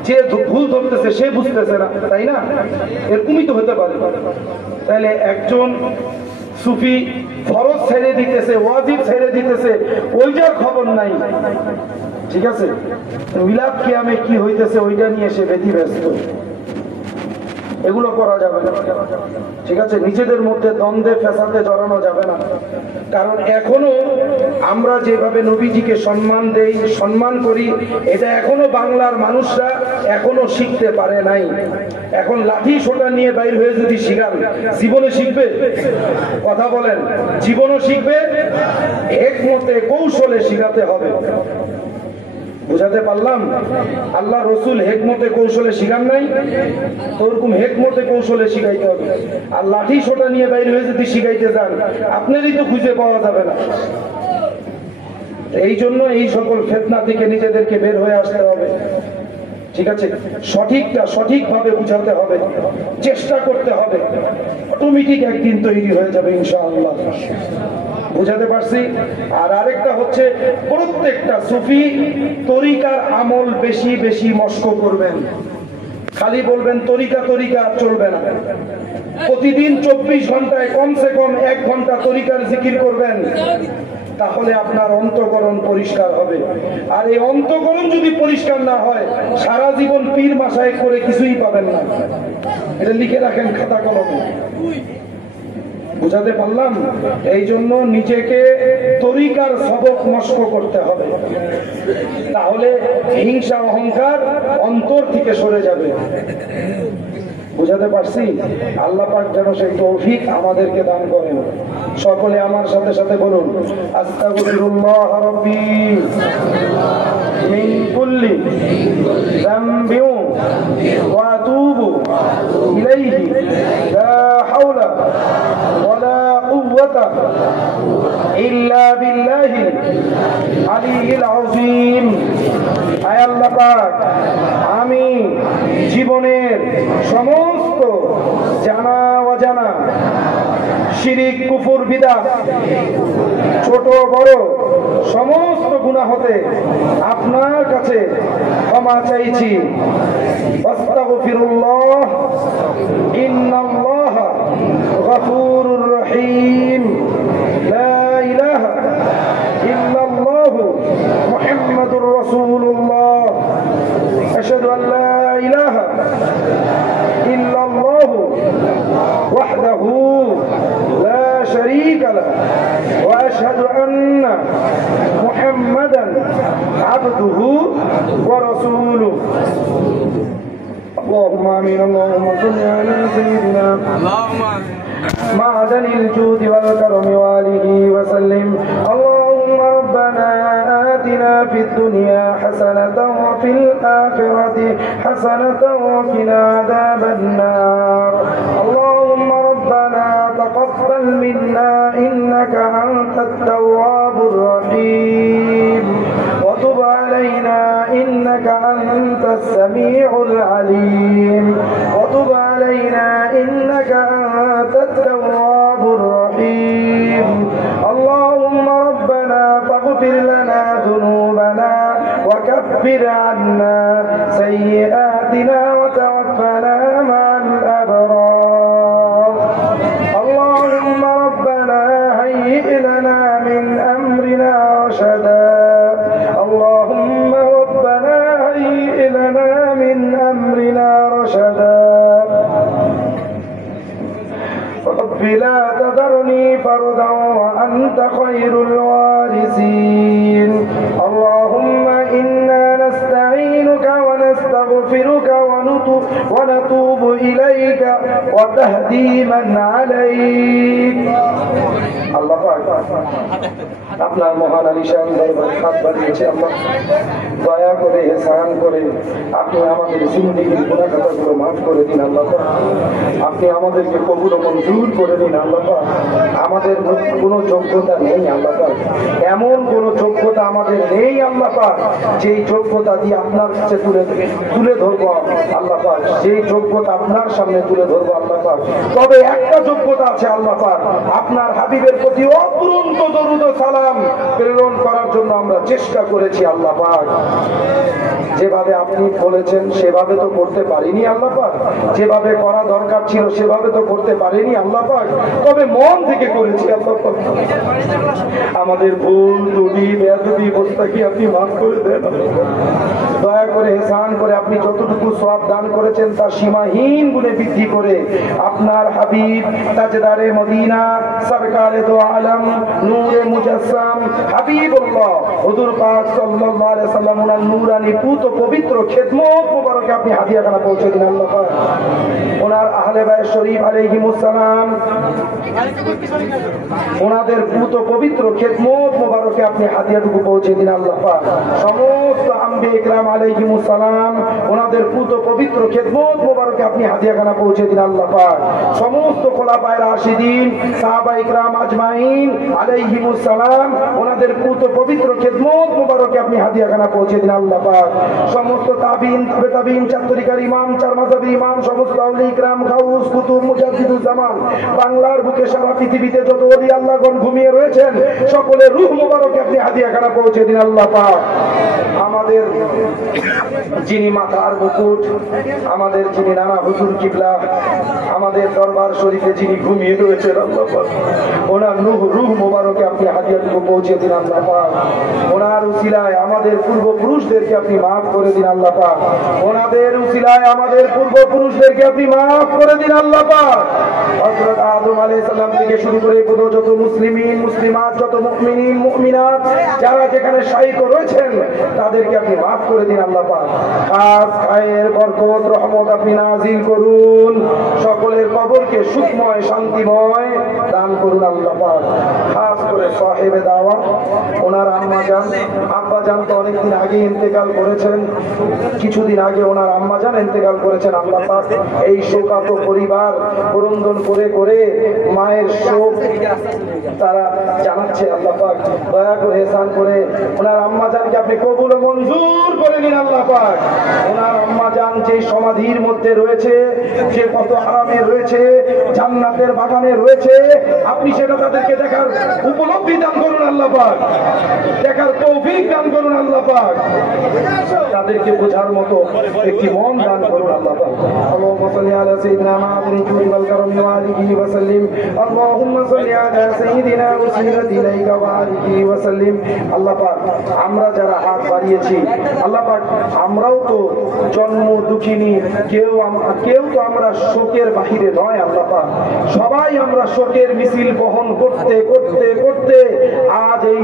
যে ভুল ধরতেছে সে বুঝতেছে না, তাই না? এরকমই তো হতে পারে। তাহলে একজন সুফি ফরজ ছেড়ে দিতেছে, ওয়াজিব ছেড়ে দিতেছে, ওইটার খবর নাই, ঠিক আছে? মিলাদ কিয়ামে কি হইতেছে ওইটা নিয়ে সে ব্যতিব্যস্ত। এগুলো করা যাবে না, ঠিক আছে? নিজেদের মধ্যে দ্বন্দ্বে ফেসাতে জড়ানো যাবে না। কারণ এখনো আমরা যেভাবে নবীজিকে সম্মান দেই, সম্মান করি, এটা এখনো বাংলার মানুষরা এখনো শিখতে পারে নাই। এখন লাঠি সোটা নিয়ে বাইর হয়ে যদি শিখান, জীবনে শিখবে? কথা বলেন, জীবনও শিখবে? হিকমতে কৌশলে শিখাতে হবে। বুঝাতে পারলাম? আল্লাহ রসুল হেকমতে কৌশলে শিখান নাই, তো ওরকম হেকমতে কৌশলে শিখাইতে হবে। আর লাঠি সোটা নিয়ে বাইরে হয়ে যদি শিখাইতে যান, আপনারই তো খুঁজে পাওয়া যাবে না। এই জন্য এই সকল ফিতনা থেকে নিজেদেরকে বের হয়ে আসতে হবে, ঠিক আছে? সঠিকটা সঠিকভাবে বুঝাতে হবে, চেষ্টা করতে হবে, অটোমেটিক একদিন তৈরি হয়ে যাবে ইনশাআল্লাহ। বুঝাতে পারছি? আর আরেকটা হচ্ছে, প্রত্যেকটা সুফি তরিকার আমল বেশি বেশি মস্ক করবেন। খালি বলবেন তরিকা তরিকা চলবে না। প্রতিদিন 24 ঘন্টায় কমসে কম 1 ঘন্টা তরিকার জিকির করবেন, তাহলে আপনার অন্তঃকরণ পরিষ্কার হবে। আর এই অন্তঃকরণ যদি পরিষ্কার না হয়, সারা জীবন পীর মাশায়েখ করে কিছুই পাবেন না। এটা লিখে রাখেন খাতা কলমে। বুঝাতে পারলাম? এই জন্য নিজেকে তরিকার সবক মস্ক করতে হবে, তাহলে হিংসা অহংকার অন্তর থেকে সরে যাবে। বুঝাতে পারছি? আল্লাহ পাক যেন সেই তৌফিক আমাদেরকে দান করেন। সকলে আমার সাথে সাথে বলুন, আস্তাগফিরুল্লাহ রাব্বি মিন কুল্লি যামবিন ওয়া আতুবু ইলাইহি লা হাওলা ওয়ালা কুওয়াতা ইল্লা বিল্লাহিল আলিয়্যিল আযীম। আয় আল্লাহ পাক, আমি জীবনের সমস্ত জানা অজানা শিরিক, কুফর, বিদআত, ছোট বড় সমস্ত গুনাহ হতে আপনার কাছে ক্ষমা চাইছি। আস্তাগফিরুল্লাহ, ইন্নাল্লাহা গফুরুর রহিম। লা ইলাহা ইল্লাল্লাহু মুহাম্মাদুর রাসূলুল্লাহ। আশহাদু আন লা ইলাহা ইল্লাল্লাহু ওয়াহদাহু লা শারীকা লাহু ওয়া আশহাদু আন্না মুহাম্মাদান আবদুহু ওয়া রাসূলুহু। اللهم آمين. اللهم صل على سيدنا معدن الجود والكرم وآله وسلم. اللهم ربنا آتنا في الدنيا حسنة وفي الآخرة حسنة وقنا عذاب النار. اللهم ربنا تقبل منا إنك أنت التواب الرحيم، وتب علينا إنك أنت السميع العليم، وتب علينا إنك أنت التواب الرحيم. اللهم ربنا فاغفر لنا ذنوبنا وكفر عنا سيئاتنا وتوفنا مع الأبرار. اللهم ربنا هيئ لنا من أمرنا رشدا. اللهم ربنا هيئ لنا من أمرنا رشدا. رب لا تذرني فردا وأنت خير الوارثين. اللهم إنا نستعينك ونستغفرك ونتوب إليك وتهدي من عليك. আল্লাহ পাক আপনার মহান আলিশান দরবারে হাত বাড়িয়েছে। আল্লাহ দয়া করে, ইহসান করে আপনি আমাদের জিন্দেগির গুনাহ খাতাগুলো মাফ করে দিন। আল্লাহ পাক আপনি আমাদেরকে কবুল ও মঞ্জুর করে দিন। আল্লাহ পাক আমাদের কোনো যোগ্যতা নেই। আল্লাহ পাক এমন কোনো যোগ্যতা আমাদের নেই। আল্লাহ পাক যেই যোগ্যতা দিয়ে আপনার কাছে তুলে ধরবো। আল্লাহ পাক পাক, সেই যোগ্যতা আপনার সামনে তুলে ধরবো আল্লাহ পাক। তবে একটা যোগ্যতা আছে আল্লাহ পাক, আপনার হাবিবের প্রতি অপূরন্ত দরুদ ও সালাম প্রেরণ করার জন্য আমরা চেষ্টা করেছি আল্লাহ পাক। যেভাবে আপনি বলেছেন সেভাবে তো করতে পারিনি আল্লাহ পাক, যেভাবে করা দরকার ছিল সেভাবে তো করতে পারিনি আল্লাহ পাক, তবে মন থেকে করেছি আল্লাহ পাক। আমাদের ভুল ত্রুটি বেয়াদবি অবস্থা কি আপনি মাফ করে দেন, দয়া করে এহসান করে আপনি যতটুকু সওয়াব দান করেছেন তার সীমাহীন গুণে বৃদ্ধি করে আপনার হাবিব তাজদারে মদিনা সরকারে দো আলম নূরে মুজাসসাম হাবিবুল্লাহ হুজুর পাক সাল্লাল্লাহু আলাইহি সাল্লাম ওনার নূরানি পুত পবিত্র খেদমত মোবারকে আপনি হাদিয়াখানা পৌঁছে দিন আল্লাহ পাক। ওনার আহলে বাইত শরীফ আলাইহিমুস সালাম ওনাদের পুত পবিত্র খেদমত মোবারকে আপনি হাদিয়াটুকু পৌঁছে দিন আল্লাহ পাক। সমস্ত আম্বিয়া ইকরাম আলাইহিমুস সালাম ওনাদের পুত পবিত্র খেদমত মোবারকে আপনি হাদিয়াখানা পৌঁছে দিন আল্লাহ পাক। সমস্ত খোলাফায়ে রাশিদিন সাহাবা ইকরাম আজমাইন আলাইহিমুস সালাম ওনাদের পুত পবিত্র খেদমত মোবারকে আপনি হাদিয়াখানা পৌঁছে দিন আল্লাহ পাক। সমস্ত তাবিন তাবিন চার তরিকার ইমাম চার মাযহাবের ইমাম সমস্ত আউলিয়া ইকরাম গাউস কুতুব মুজাদ্দিদুজ জামান বাংলার বুকে সারা পৃথিবীতে যত ওলি আল্লাহগণ ঘুমিয়ে রয়েছেন সকলের রূহ মোবারকে আপনি হাদিয়াখানা পৌঁছে দিন আল্লাহ পাক। আমাদের যিনি মাথার মুকুট, আমাদের যিনি নানা হুজুর কিবলা, আমাদের দরবার শরীফে যিনি ঘুমিয়ে রয়েছেন আল্লাহ পাক, ওনার রূহ মোবারকে আপনি হাদিয়াটুকু পৌঁছে দিন আল্লাহ পাক। ওনার উসিলায় আমাদের পূর্বপুরুষদেরকে আপনি মাফ করে দিন আল্লাহ পাক। ওনাদের উসিলায় আমাদের পূর্বপুরুষদেরকে আপনি মাফ করে দিন আল্লাহ পাক। হযরত আদম আলাইহিস সালাম থেকে শুরু করে যত মুসলিমিন মুসলিমাত যত মুমিনিন মুমিনাত যারা যেখানে শায়িত রয়েছেন তাদেরকে আপনি মাফ করে দিন আল্লাহ পাক। খাস খায়ের বরকত রহমত আপনি নাজিল করুন, সকলের কবরকে সুখময় শান্তিময় দান করুন আল্লাহ পাক। খাস করে সাহেবে দাওয়াত ওনার আম্মা জান আব্বা জান তো অনেকদিন আগে ইন্তেকাল করেছেন, কিছুদিন আগে ওনার আম্মা জান ইন্তেকাল করেছেন আল্লাহ পাক। এই শোকাত পরিবার ক্রন্দন করে করে মায়ের শোক তারা জানাচ্ছে আল্লাহ পাক। দয়া করে এহসান করে ওনার আম্মা জানকে আপনি কবুল ও মঞ্জুর করে নিন আল্লাহ পাক। ওনার আম্মা জান যে সমাধির মধ্যে রয়েছে, যে কত আরামে রয়েছে, জান্নাতের বাগানে রয়েছে, আপনি সেটা তাদেরকে দেখার উপলব্ধি দান করুন আল্লাহ পাক, দেখার তৌফিক দান করুন আল্লাহ পাক, তাদেরকে বোঝার মতো একটি মন দান করুন আল্লাহ পাক। আল্লাহুম্মা সাল্লি আলা সাইয়্যিদিনা মুহাম্মাদিন ওয়াল কারমি ওয়া আলিহি ওয়া সাল্লিম। আল্লাহুম্মা সাল্লি আলা সাইয়্যিদিনা ওয়াসিলাতি ইলাইকা ওয়া আলিহি ওয়া সাল্লিম। আল্লাহ পাক আমরা যারা হাত বাড়িয়েছি আল্লাহ পাক আমরাও তো জন্ম দুঃখিনী, কেউ তো আমরা শোকের বাহিরে নয় আল্লাহ পাক। সবাই আমরা শোকের মিছিল বহন করতে করতে করতে আজ এই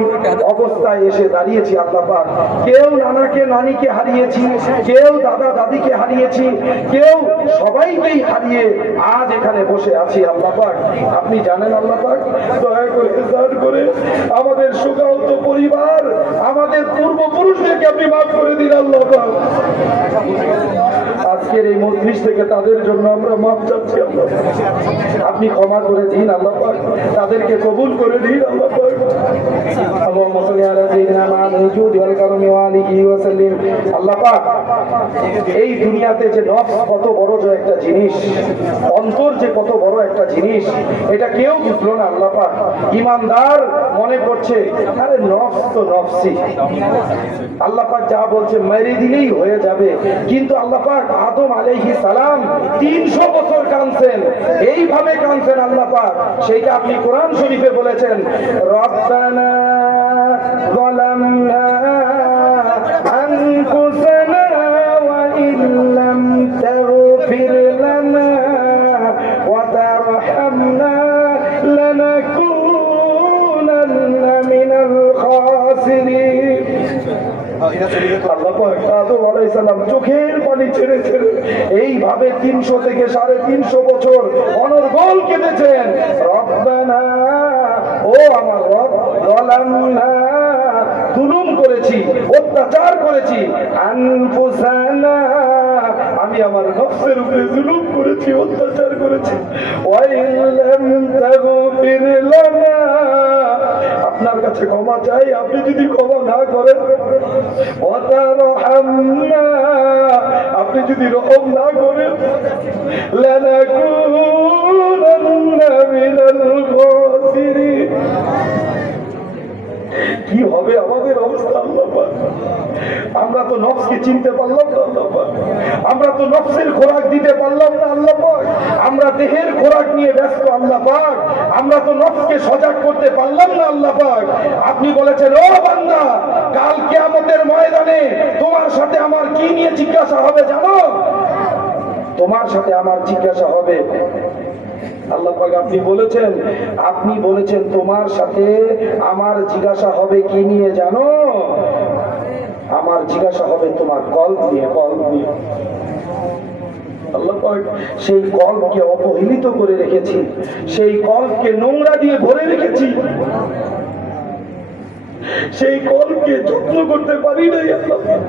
অবস্থায় এসে দাঁড়িয়েছি আল্লাহ পাক। কেউ নানাকে নানিকে হারিয়েছি, কেউ দাদা দাদিকে হারিয়েছি, কেউ সবাইকেই হারিয়ে আজ এখানে বসে আছি আল্লাহ পাক। আপনি জানেন আল্লাহ পাক, দয়া করে ইহসান করে আমাদের শোকাহত পরিবার আমাদের পূর্বপুরুষদেরকে আপনি মাফ করে দিন আল্লাহ পাক। আজকের এই মজলিস থেকে তাদের জন্য আমরা মাফ চাচ্ছি আল্লাহ, আপনি ক্ষমা করে দিন আল্লাহ পাক, তাদেরকে কবুল করে দিন আল্লাহ পাক। আল্লাহুম্মা সাল্লি আলা সাইয়্যিদিনা মুহাম্মাদিন ওয়াল কারমি ওয়া আলিহি ওয়া সাল্লিম। আল্লাহ পাক এই দুনিয়াতে যে নফস কত বড় যে একটা জিনিস, অন্তর যে কত বড় একটা জিনিস, এটা কেউ বুঝলো না আল্লাহ পাক। ঈমানদার মনে করছে আরে নফস তো নফসই, আল্লাহ পাক যা বলছে মেরে দিলেই হয়ে যাবে, কিন্তু আল্লাহ পাক আদম আলাইহিস সালাম 300 বছর কাঁদছেন, এইভাবে কাঁদছেন আল্লাহ পাক। সেইটা আপনি কোরআন শরীফে বলেছেন রব্বানা যালামনা আনফুসানা ওয়া ইল্লাম তাগফির লানা ওয়া তারহামনা লানাকুনান্না মিনাল খাসিরিন। আল্লাহ পাক আদম আলাইহিস সালাম চোখের পানি ছেড়ে ছেড়ে এইভাবে 300 থেকে 350 বছর অনর্গল কেঁদেছেন। রব্বানা, ও আমার রব, যালামনা, জুলুম করেছি, অত্যাচার করেছি, আনফুসানা, আমি আমার নফসের উপরে জুলুম করেছি, অত্যাচার করেছি, ওয়া ইল্লাম তাগফির লানা, আপনার কাছে ক্ষমা চাই, আপনি যদি ক্ষমা না করেন, ওয়া তারহামনা, আপনি যদি রহম না করেন লানাকুনান্না মিনাল খাসিরিন, কি হবে আমাদের অবস্থা আল্লাহ পাক? আমরা তো নফসকে চিনতে পারলাম না আল্লাহ পাক, আমরা তো নফসের খোরাক দিতে পারলাম না আল্লাহ পাক, আমরা দেহের খোরাক নিয়ে ব্যস্ত আল্লাহ পাক, আমরা তো নফসকে সজাগ করতে পারলাম না আল্লাহ পাক। আপনি বলেছেন ও বান্দা, কাল কিয়ামতের ময়দানে তোমার সাথে আমার কি নিয়ে জিজ্ঞাসা হবে জানো? তোমার সাথে আমার জিজ্ঞাসা হবে, আল্লাহ পাক আপনি বলেছেন তোমার সাথে আমার জিজ্ঞাসা হবে কি নিয়ে জানো? আমার জিজ্ঞাসা হবে তোমার কল্প নিয়ে, কল্প নিয়ে। আল্লাহ পাক সেই কল্পকে অবহেলিত করে রেখেছি, সেই কল্পকে নোংরা দিয়ে ভরে রেখেছি, সেই কল্পকে যত্ন করতে পারি নাই আল্লাহ পাক,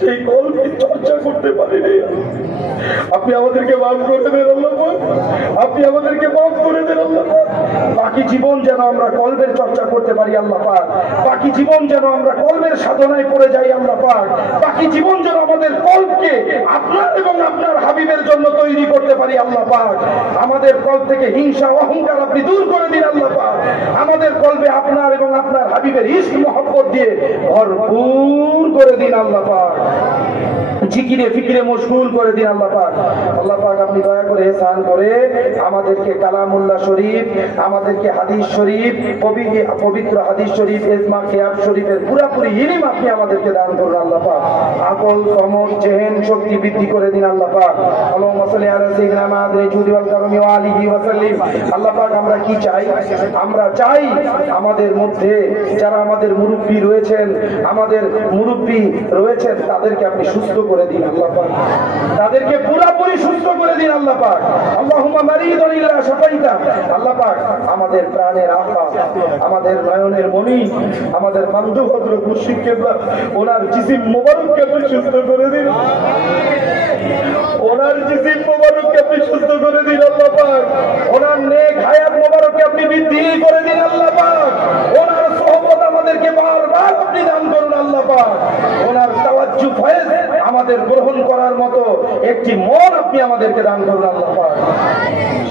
সেই কল্পকে চর্চা করতে পারি নাই। আপনি আমাদেরকে মাফ করে দেন আল্লাহ পাক, আপনি আমাদেরকে মাফ করে দেন আল্লাহ পাক। বাকি জীবন যেন আমরা কল্পের চর্চা করতে পারি আল্লাহ পাক, বাকি জীবন যেন আমরা কল্পের সাধনায় পড়ে যাই আল্লাহ পাক, বাকি জীবন যেন আমাদের কল্পকে আপনার এবং আপনার হাবিবের জন্য তৈরি করতে পারি আল্লাহ পাক। আমাদের কল্প থেকে হিংসা অহংকার আপনি দূর করে দিন আল্লাহ পাক, আমাদের কল্পে আপনার এবং আপনার হাবিবের ইশক মহব্বত দিয়ে ভরপুর করে দিন আল্লাহ পাক, জিকিরে ফিকিরে মশগুল করে দিন আল্লাহ পাক। আল্লাহ পাক আপনি দয়া করে এহসান করে আমাদেরকে কালামুল্লাহ শরীফ, আমাদেরকে হাদিস শরীফ, পবিত্র হাদিস শরীফ, ইজমা কিয়াব শরীফের পুরোপুরি ইলম আপনি আমাদেরকে দান করুন আল্লাহ পাক। আকল সমল জেহেন শক্তি বৃদ্ধি করে দিন আল্লাহ পাক। আল্লাহুম্মা সাল্লি আলা সাইয়্যিদিনা মুহাম্মাদিন জুদি ওয়াল কারমি ওয়া আলিহি ওয়া সাল্লিম। আল্লাহ পাক আমরা কি চাই? আমরা চাই আমাদের মধ্যে যারা আমাদের মুরব্বি রয়েছেন, আমাদের মুরব্বি রয়েছেন, তাদেরকে আপনি সুস্থ করে দিন আল্লাহ পাক, তাদেরকে পুরোপুরি সুস্থ করে দিন আল্লাহ পাক। আল্লাহুম্মা মারিদান ইল্লা শাফাইতা। আল্লাহ পাক আমাদের প্রাণের আকা, আমাদের নয়নের মনি, আমাদের বন্ধু হযরত মুর্শিদ কেবলা, ওনার জিসিম মোবারককে আপনি সুস্থ করে দিন, ওনার জিসিম মোবারককে আপনি সুস্থ করে দিন আল্লাহ পাক। ওনার নেক হায়াত মোবারককে আপনি বৃদ্ধি করে দিন আল্লাহ পাক। ওনার সোহবত আমাদেরকে বারবার আপনি দান করুন আল্লাহ পাক। ওনার তাওয়াজ্জুহ ফয়েজ আমাদের গ্রহণ করার মতো একটি মন আপনি আমাদেরকে দান করুন আল্লাহ পাক।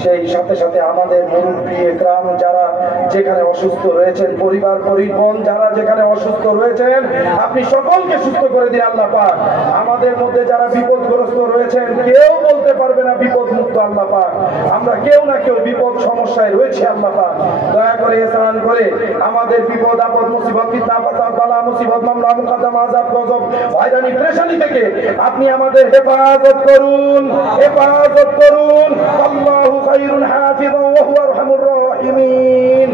সেই সাথে সাথে আমাদের মুরব্বি একরাম যারা যেখানে অসুস্থ রয়েছেন, পরিবার পরিজন যারা যেখানে অসুস্থ রয়েছেন, আপনি সকলকে সুস্থ করে দিন আল্লাহ পাক। আমাদের মধ্যে যারা বিপদগ্রস্ত রয়েছেন, কেউ বলতে পারবে না বিপদ মুক্ত আল্লাহ পাক, আমরা কেউ না কেউ বিপদ সমস্যায় রয়েছে আল্লাহ পাক। দয়া করে ইহসান করে আমাদের বিপদ আপদ মুসিবত ফিতনা ফাসাদ বালা মুসিবত মামলা মুকদ্দমা আযাব গজব হয়রানি পেরেশানি থেকে আপনি আমাদের হেফাজত করুন, হেফাজত করুন। আল্লাহু খায়রুন হাফিযান ওয়া হুয়া আরহামুর রাহিমিন।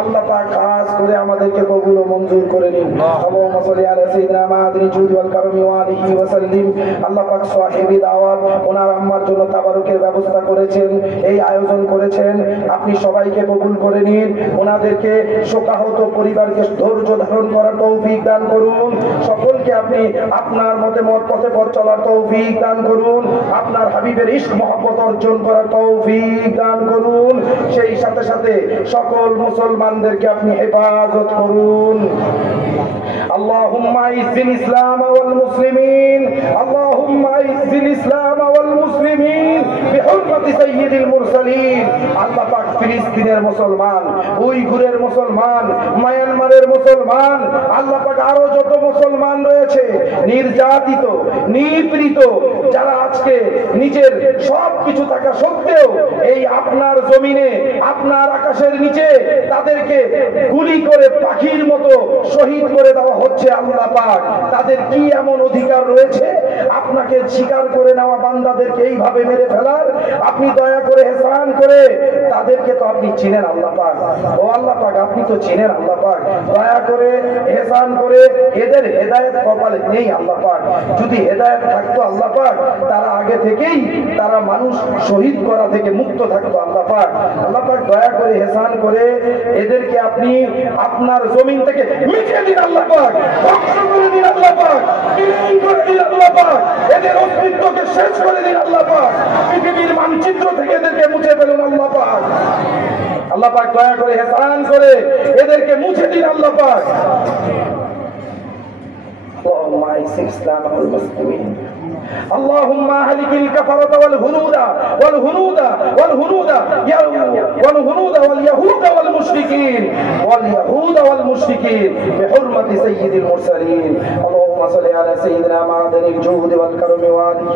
আল্লাহ পাক খাস করে আমাদেরকে কবুল ও মঞ্জুর করে নিন। আল্লাহুম্মা সাল্লি আলা সাইয়্যিদিনা মুহাম্মাদিন জুদি ওয়াল কারমি ওয়া আলিহি ওয়া সাল্লিম। আল্লাহ পাক সাহিবি দাওয়াত ওনার আম্মার জন্য তাবারুকের ব্যবস্থা করেছেন, এই আয়োজন করেছেন, আপনি সবাইকে কবুল করে নিন। ওনাদেরকে শোকাহত পরিবারকে ধৈর্য ধারণ করার তৌফিক দান করুন। সকলকে আপনি আপনার মতে মত পথে পথ চলার তৌফিক দান করুন, আপনার হাবিবের ইশক মহব্বত অর্জন করার তৌফিক দান করুন। সেই সাথে সাথে সকল মুসলমানদেরকে আপনি হেফাজত করুন। আল্লাহুম্মা ইজ্জিল ইসলাম ওয়াল মুসলিমিন, আল্লাহুম্মা ইজ্জিল ইসলাম ওয়াল মুসলিমিন বিহুরমাতি সাইয়্যিদিল মুরসালিন। আল্লাহ পাক ফিলিস্তিনের মুসলমান, উইঘুরের মুসলমান, মায়ানমারের মুসলমান, আল্লাহ পাক আরো যত মুসলমান রয়েছে নির্যাতিত নিপীড়িত, যারা আজকে নিজের সব কিছু থাকা সত্ত্বেও এই আপনার জমিনে আপনার আকাশের নিচে তাদেরকে গুলি করে পাখির মতো শহীদ করে দেওয়া হচ্ছে আল্লাহ পাক, তাদের কি এমন অধিকার রয়েছে আপনাকে স্বীকার করে নেওয়া বান্দাদেরকে এইভাবে মেরে ফেলার? আপনি দয়া করে এহসান করে তাদেরকে তো আপনি চিনেন আল্লাহ পাক, ও আল্লাহ পাক আপনি তো চিনেন আল্লাহ পাক, দয়া করে এহসান করে এদের হেদায়েত কপালে নেই আল্লাহ পাক। যদি হেদায়েত থাকতো আল্লাহ পাক, তারা আগে থেকেই তারা মানুষ শহীদ করা থেকে মুক্ত থাকতো আল্লাহ পাক। আল্লাহ পাক দয়া করে এহসান করে এদেরকে আপনি আপনার জমিন থেকে মিটিয়ে দিন আল্লাহ পাক, ধ্বংস করে দিন আল্লাহ পাক, বিলীন করে দিন আল্লাহ পাক, এদের অস্তিত্বকে শেষ করে দিন আল্লাহ পাক, পৃথিবীর মানচিত্র থেকে এদেরকে মুছে ফেলুন আল্লাহ পাক। আল্লাহ পাক দয়া করে এহসান করে এদেরকে মুছে দিন আল্লাহ পাক। اللهم اعز الاسلام والمسلمين اللهم اهلك الكفرة والهنود واليهود والمشركين بحرمة سيد المرسلين اللهم صل على سيدنا معدن الجود والكرم وآله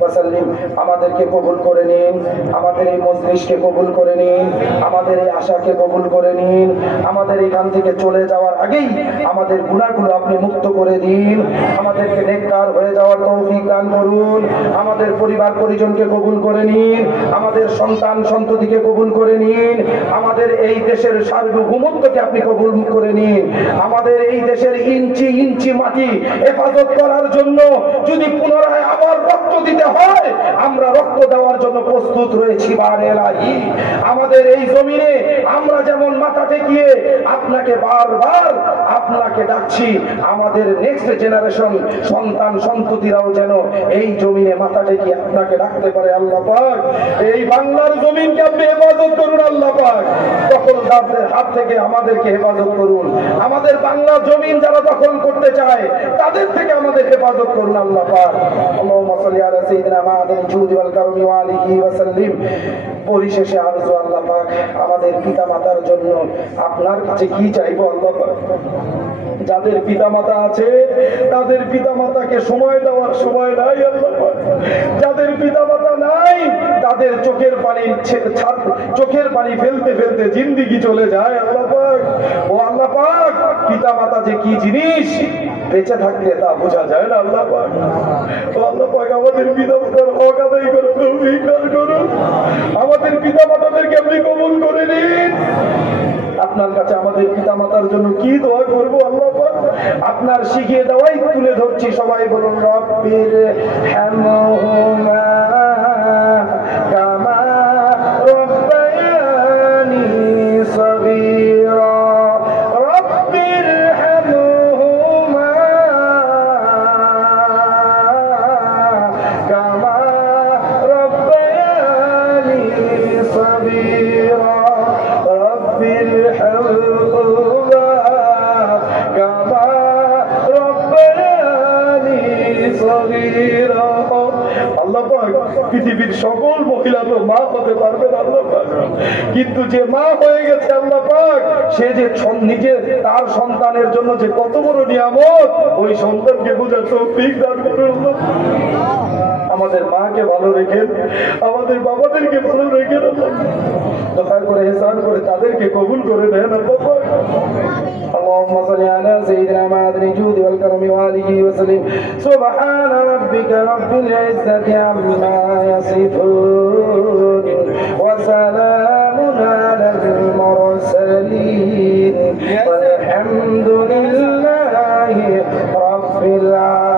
وسلم আমাদেরকে কবুল করে নিন আমাদের এই মজলিসকে কবুল করে নিন আমাদের এই আশাকে কবুল করে নিন আমাদের এখান থেকে চলে যাওয়ার আগেই আমাদের গুনাহগুলো আপনি মুক্ত করে দিন আমাদেরকে নেককার হয়ে যাওয়ার তৌফিক দান করুন আমাদের পরিবার পরিজনকে কবুল করে নিন আমাদের সন্তান সন্ততিকে কবুল করে নিন আমাদের এই দেশের সার্বভৌমত্বকে আপনি কবুল করে নিন আমাদের এই দেশের ইঞ্চি ইঞ্চি মাটি হেফাজত করার জন্য যদি পুনরায় আবার রক্ত দিতে হয় আমরা রক্ত দেওয়ার জন্য প্রস্তুত রয়েছি বারে এলাহি আমাদের এই জমিনে আমরা যেমন মাথা টেকিয়ে আপনাকে বারবার আপনাকে ডাকছি আমাদের নেক্সট জেনারেশন সন্তান সন্ততিরাও যেন এই জমিনে মাথা টেকিয়ে আপনাকে ডাকতে পারে আল্লাহ পাক এই বাংলার জমিনকে আপনি হেফাজত করুন আল্লাহ পাক দখলদারদের হাত থেকে আমাদেরকে হেফাজত করুন আমাদের বাংলা জমিন যারা দখল করতে চায় তাদের থেকে আমাদের হেফাজত করুন আল্লাহ পাক আল্লাহুম্মা সাল্লি আলা সাইয়্যিদিনা মুহাম্মাদিন জুদি ওয়াল কারমি ওয়া আলিহি ওয়া সাল্লিম পরিশেষে আরজু আল্লাহ পাক আমাদের পিতামাতার জন্য আপনার কাছে কি চাইবো আল্লাহ পাক যাদের পিতামাতা আছে তাদের পিতামাতাকে সময় দেওয়ার সময় নাই আল্লাহ পাক যাদের পিতামাতা নাই তাদের চোখের পানি ফেলতে ফেলতে জিন্দেগি চলে যায় আল্লাহ পাক ও আল্লাহ পাক পিতামাতা যে কি জিনিস বেঁচে থাকতে তা বোঝা যায় না আল্লাহ পাক ও আল্লাহ পাক আমাদের পিতামাতার হক আদায় করুন তৌফিক দান করুন আমাদের পিতামাতাদেরকে আপনি কবুল করে নিন আপনার কাছে আমাদের পিতামাতার জন্য কি দোয়া করব আল্লাহ পাক আপনার শিখিয়ে দেওয়াই তুলে ধরছি সবাই বলুন রব্বির হামহুমা কামা রব্বায়ানি সগীরা রব্বির হামহুমা কামা রব্বায়ানি সগীরা রব্বির হামহুমা কামা রব্বায়ানি সগীরা আল্লাহ পাক পৃথিবীর সকল মহিলা তো মা হতে পারবে না আল্লাহ পাক কিন্তু যে মা হয়ে গেছে আল্লাহ পাক সে যে নিজে তার সন্তানের জন্য যে কত বড় নিয়ামত ওই সন্তানকে বোঝার তৌফিক দান করুন আমাদের মাকে ভালো রেখেন আমাদের বাবাদেরকে ভালো রেখেন দয়া করে ইহসান করে তাদেরকে কবুল করে নেন আল্লাহ পাক اللهم صل على سيدنا معدن الجود والكرم وآله وسلم سبحان ربك رب العزة عما يصفون وسلام على المرسلين والحمد لله رب العالمين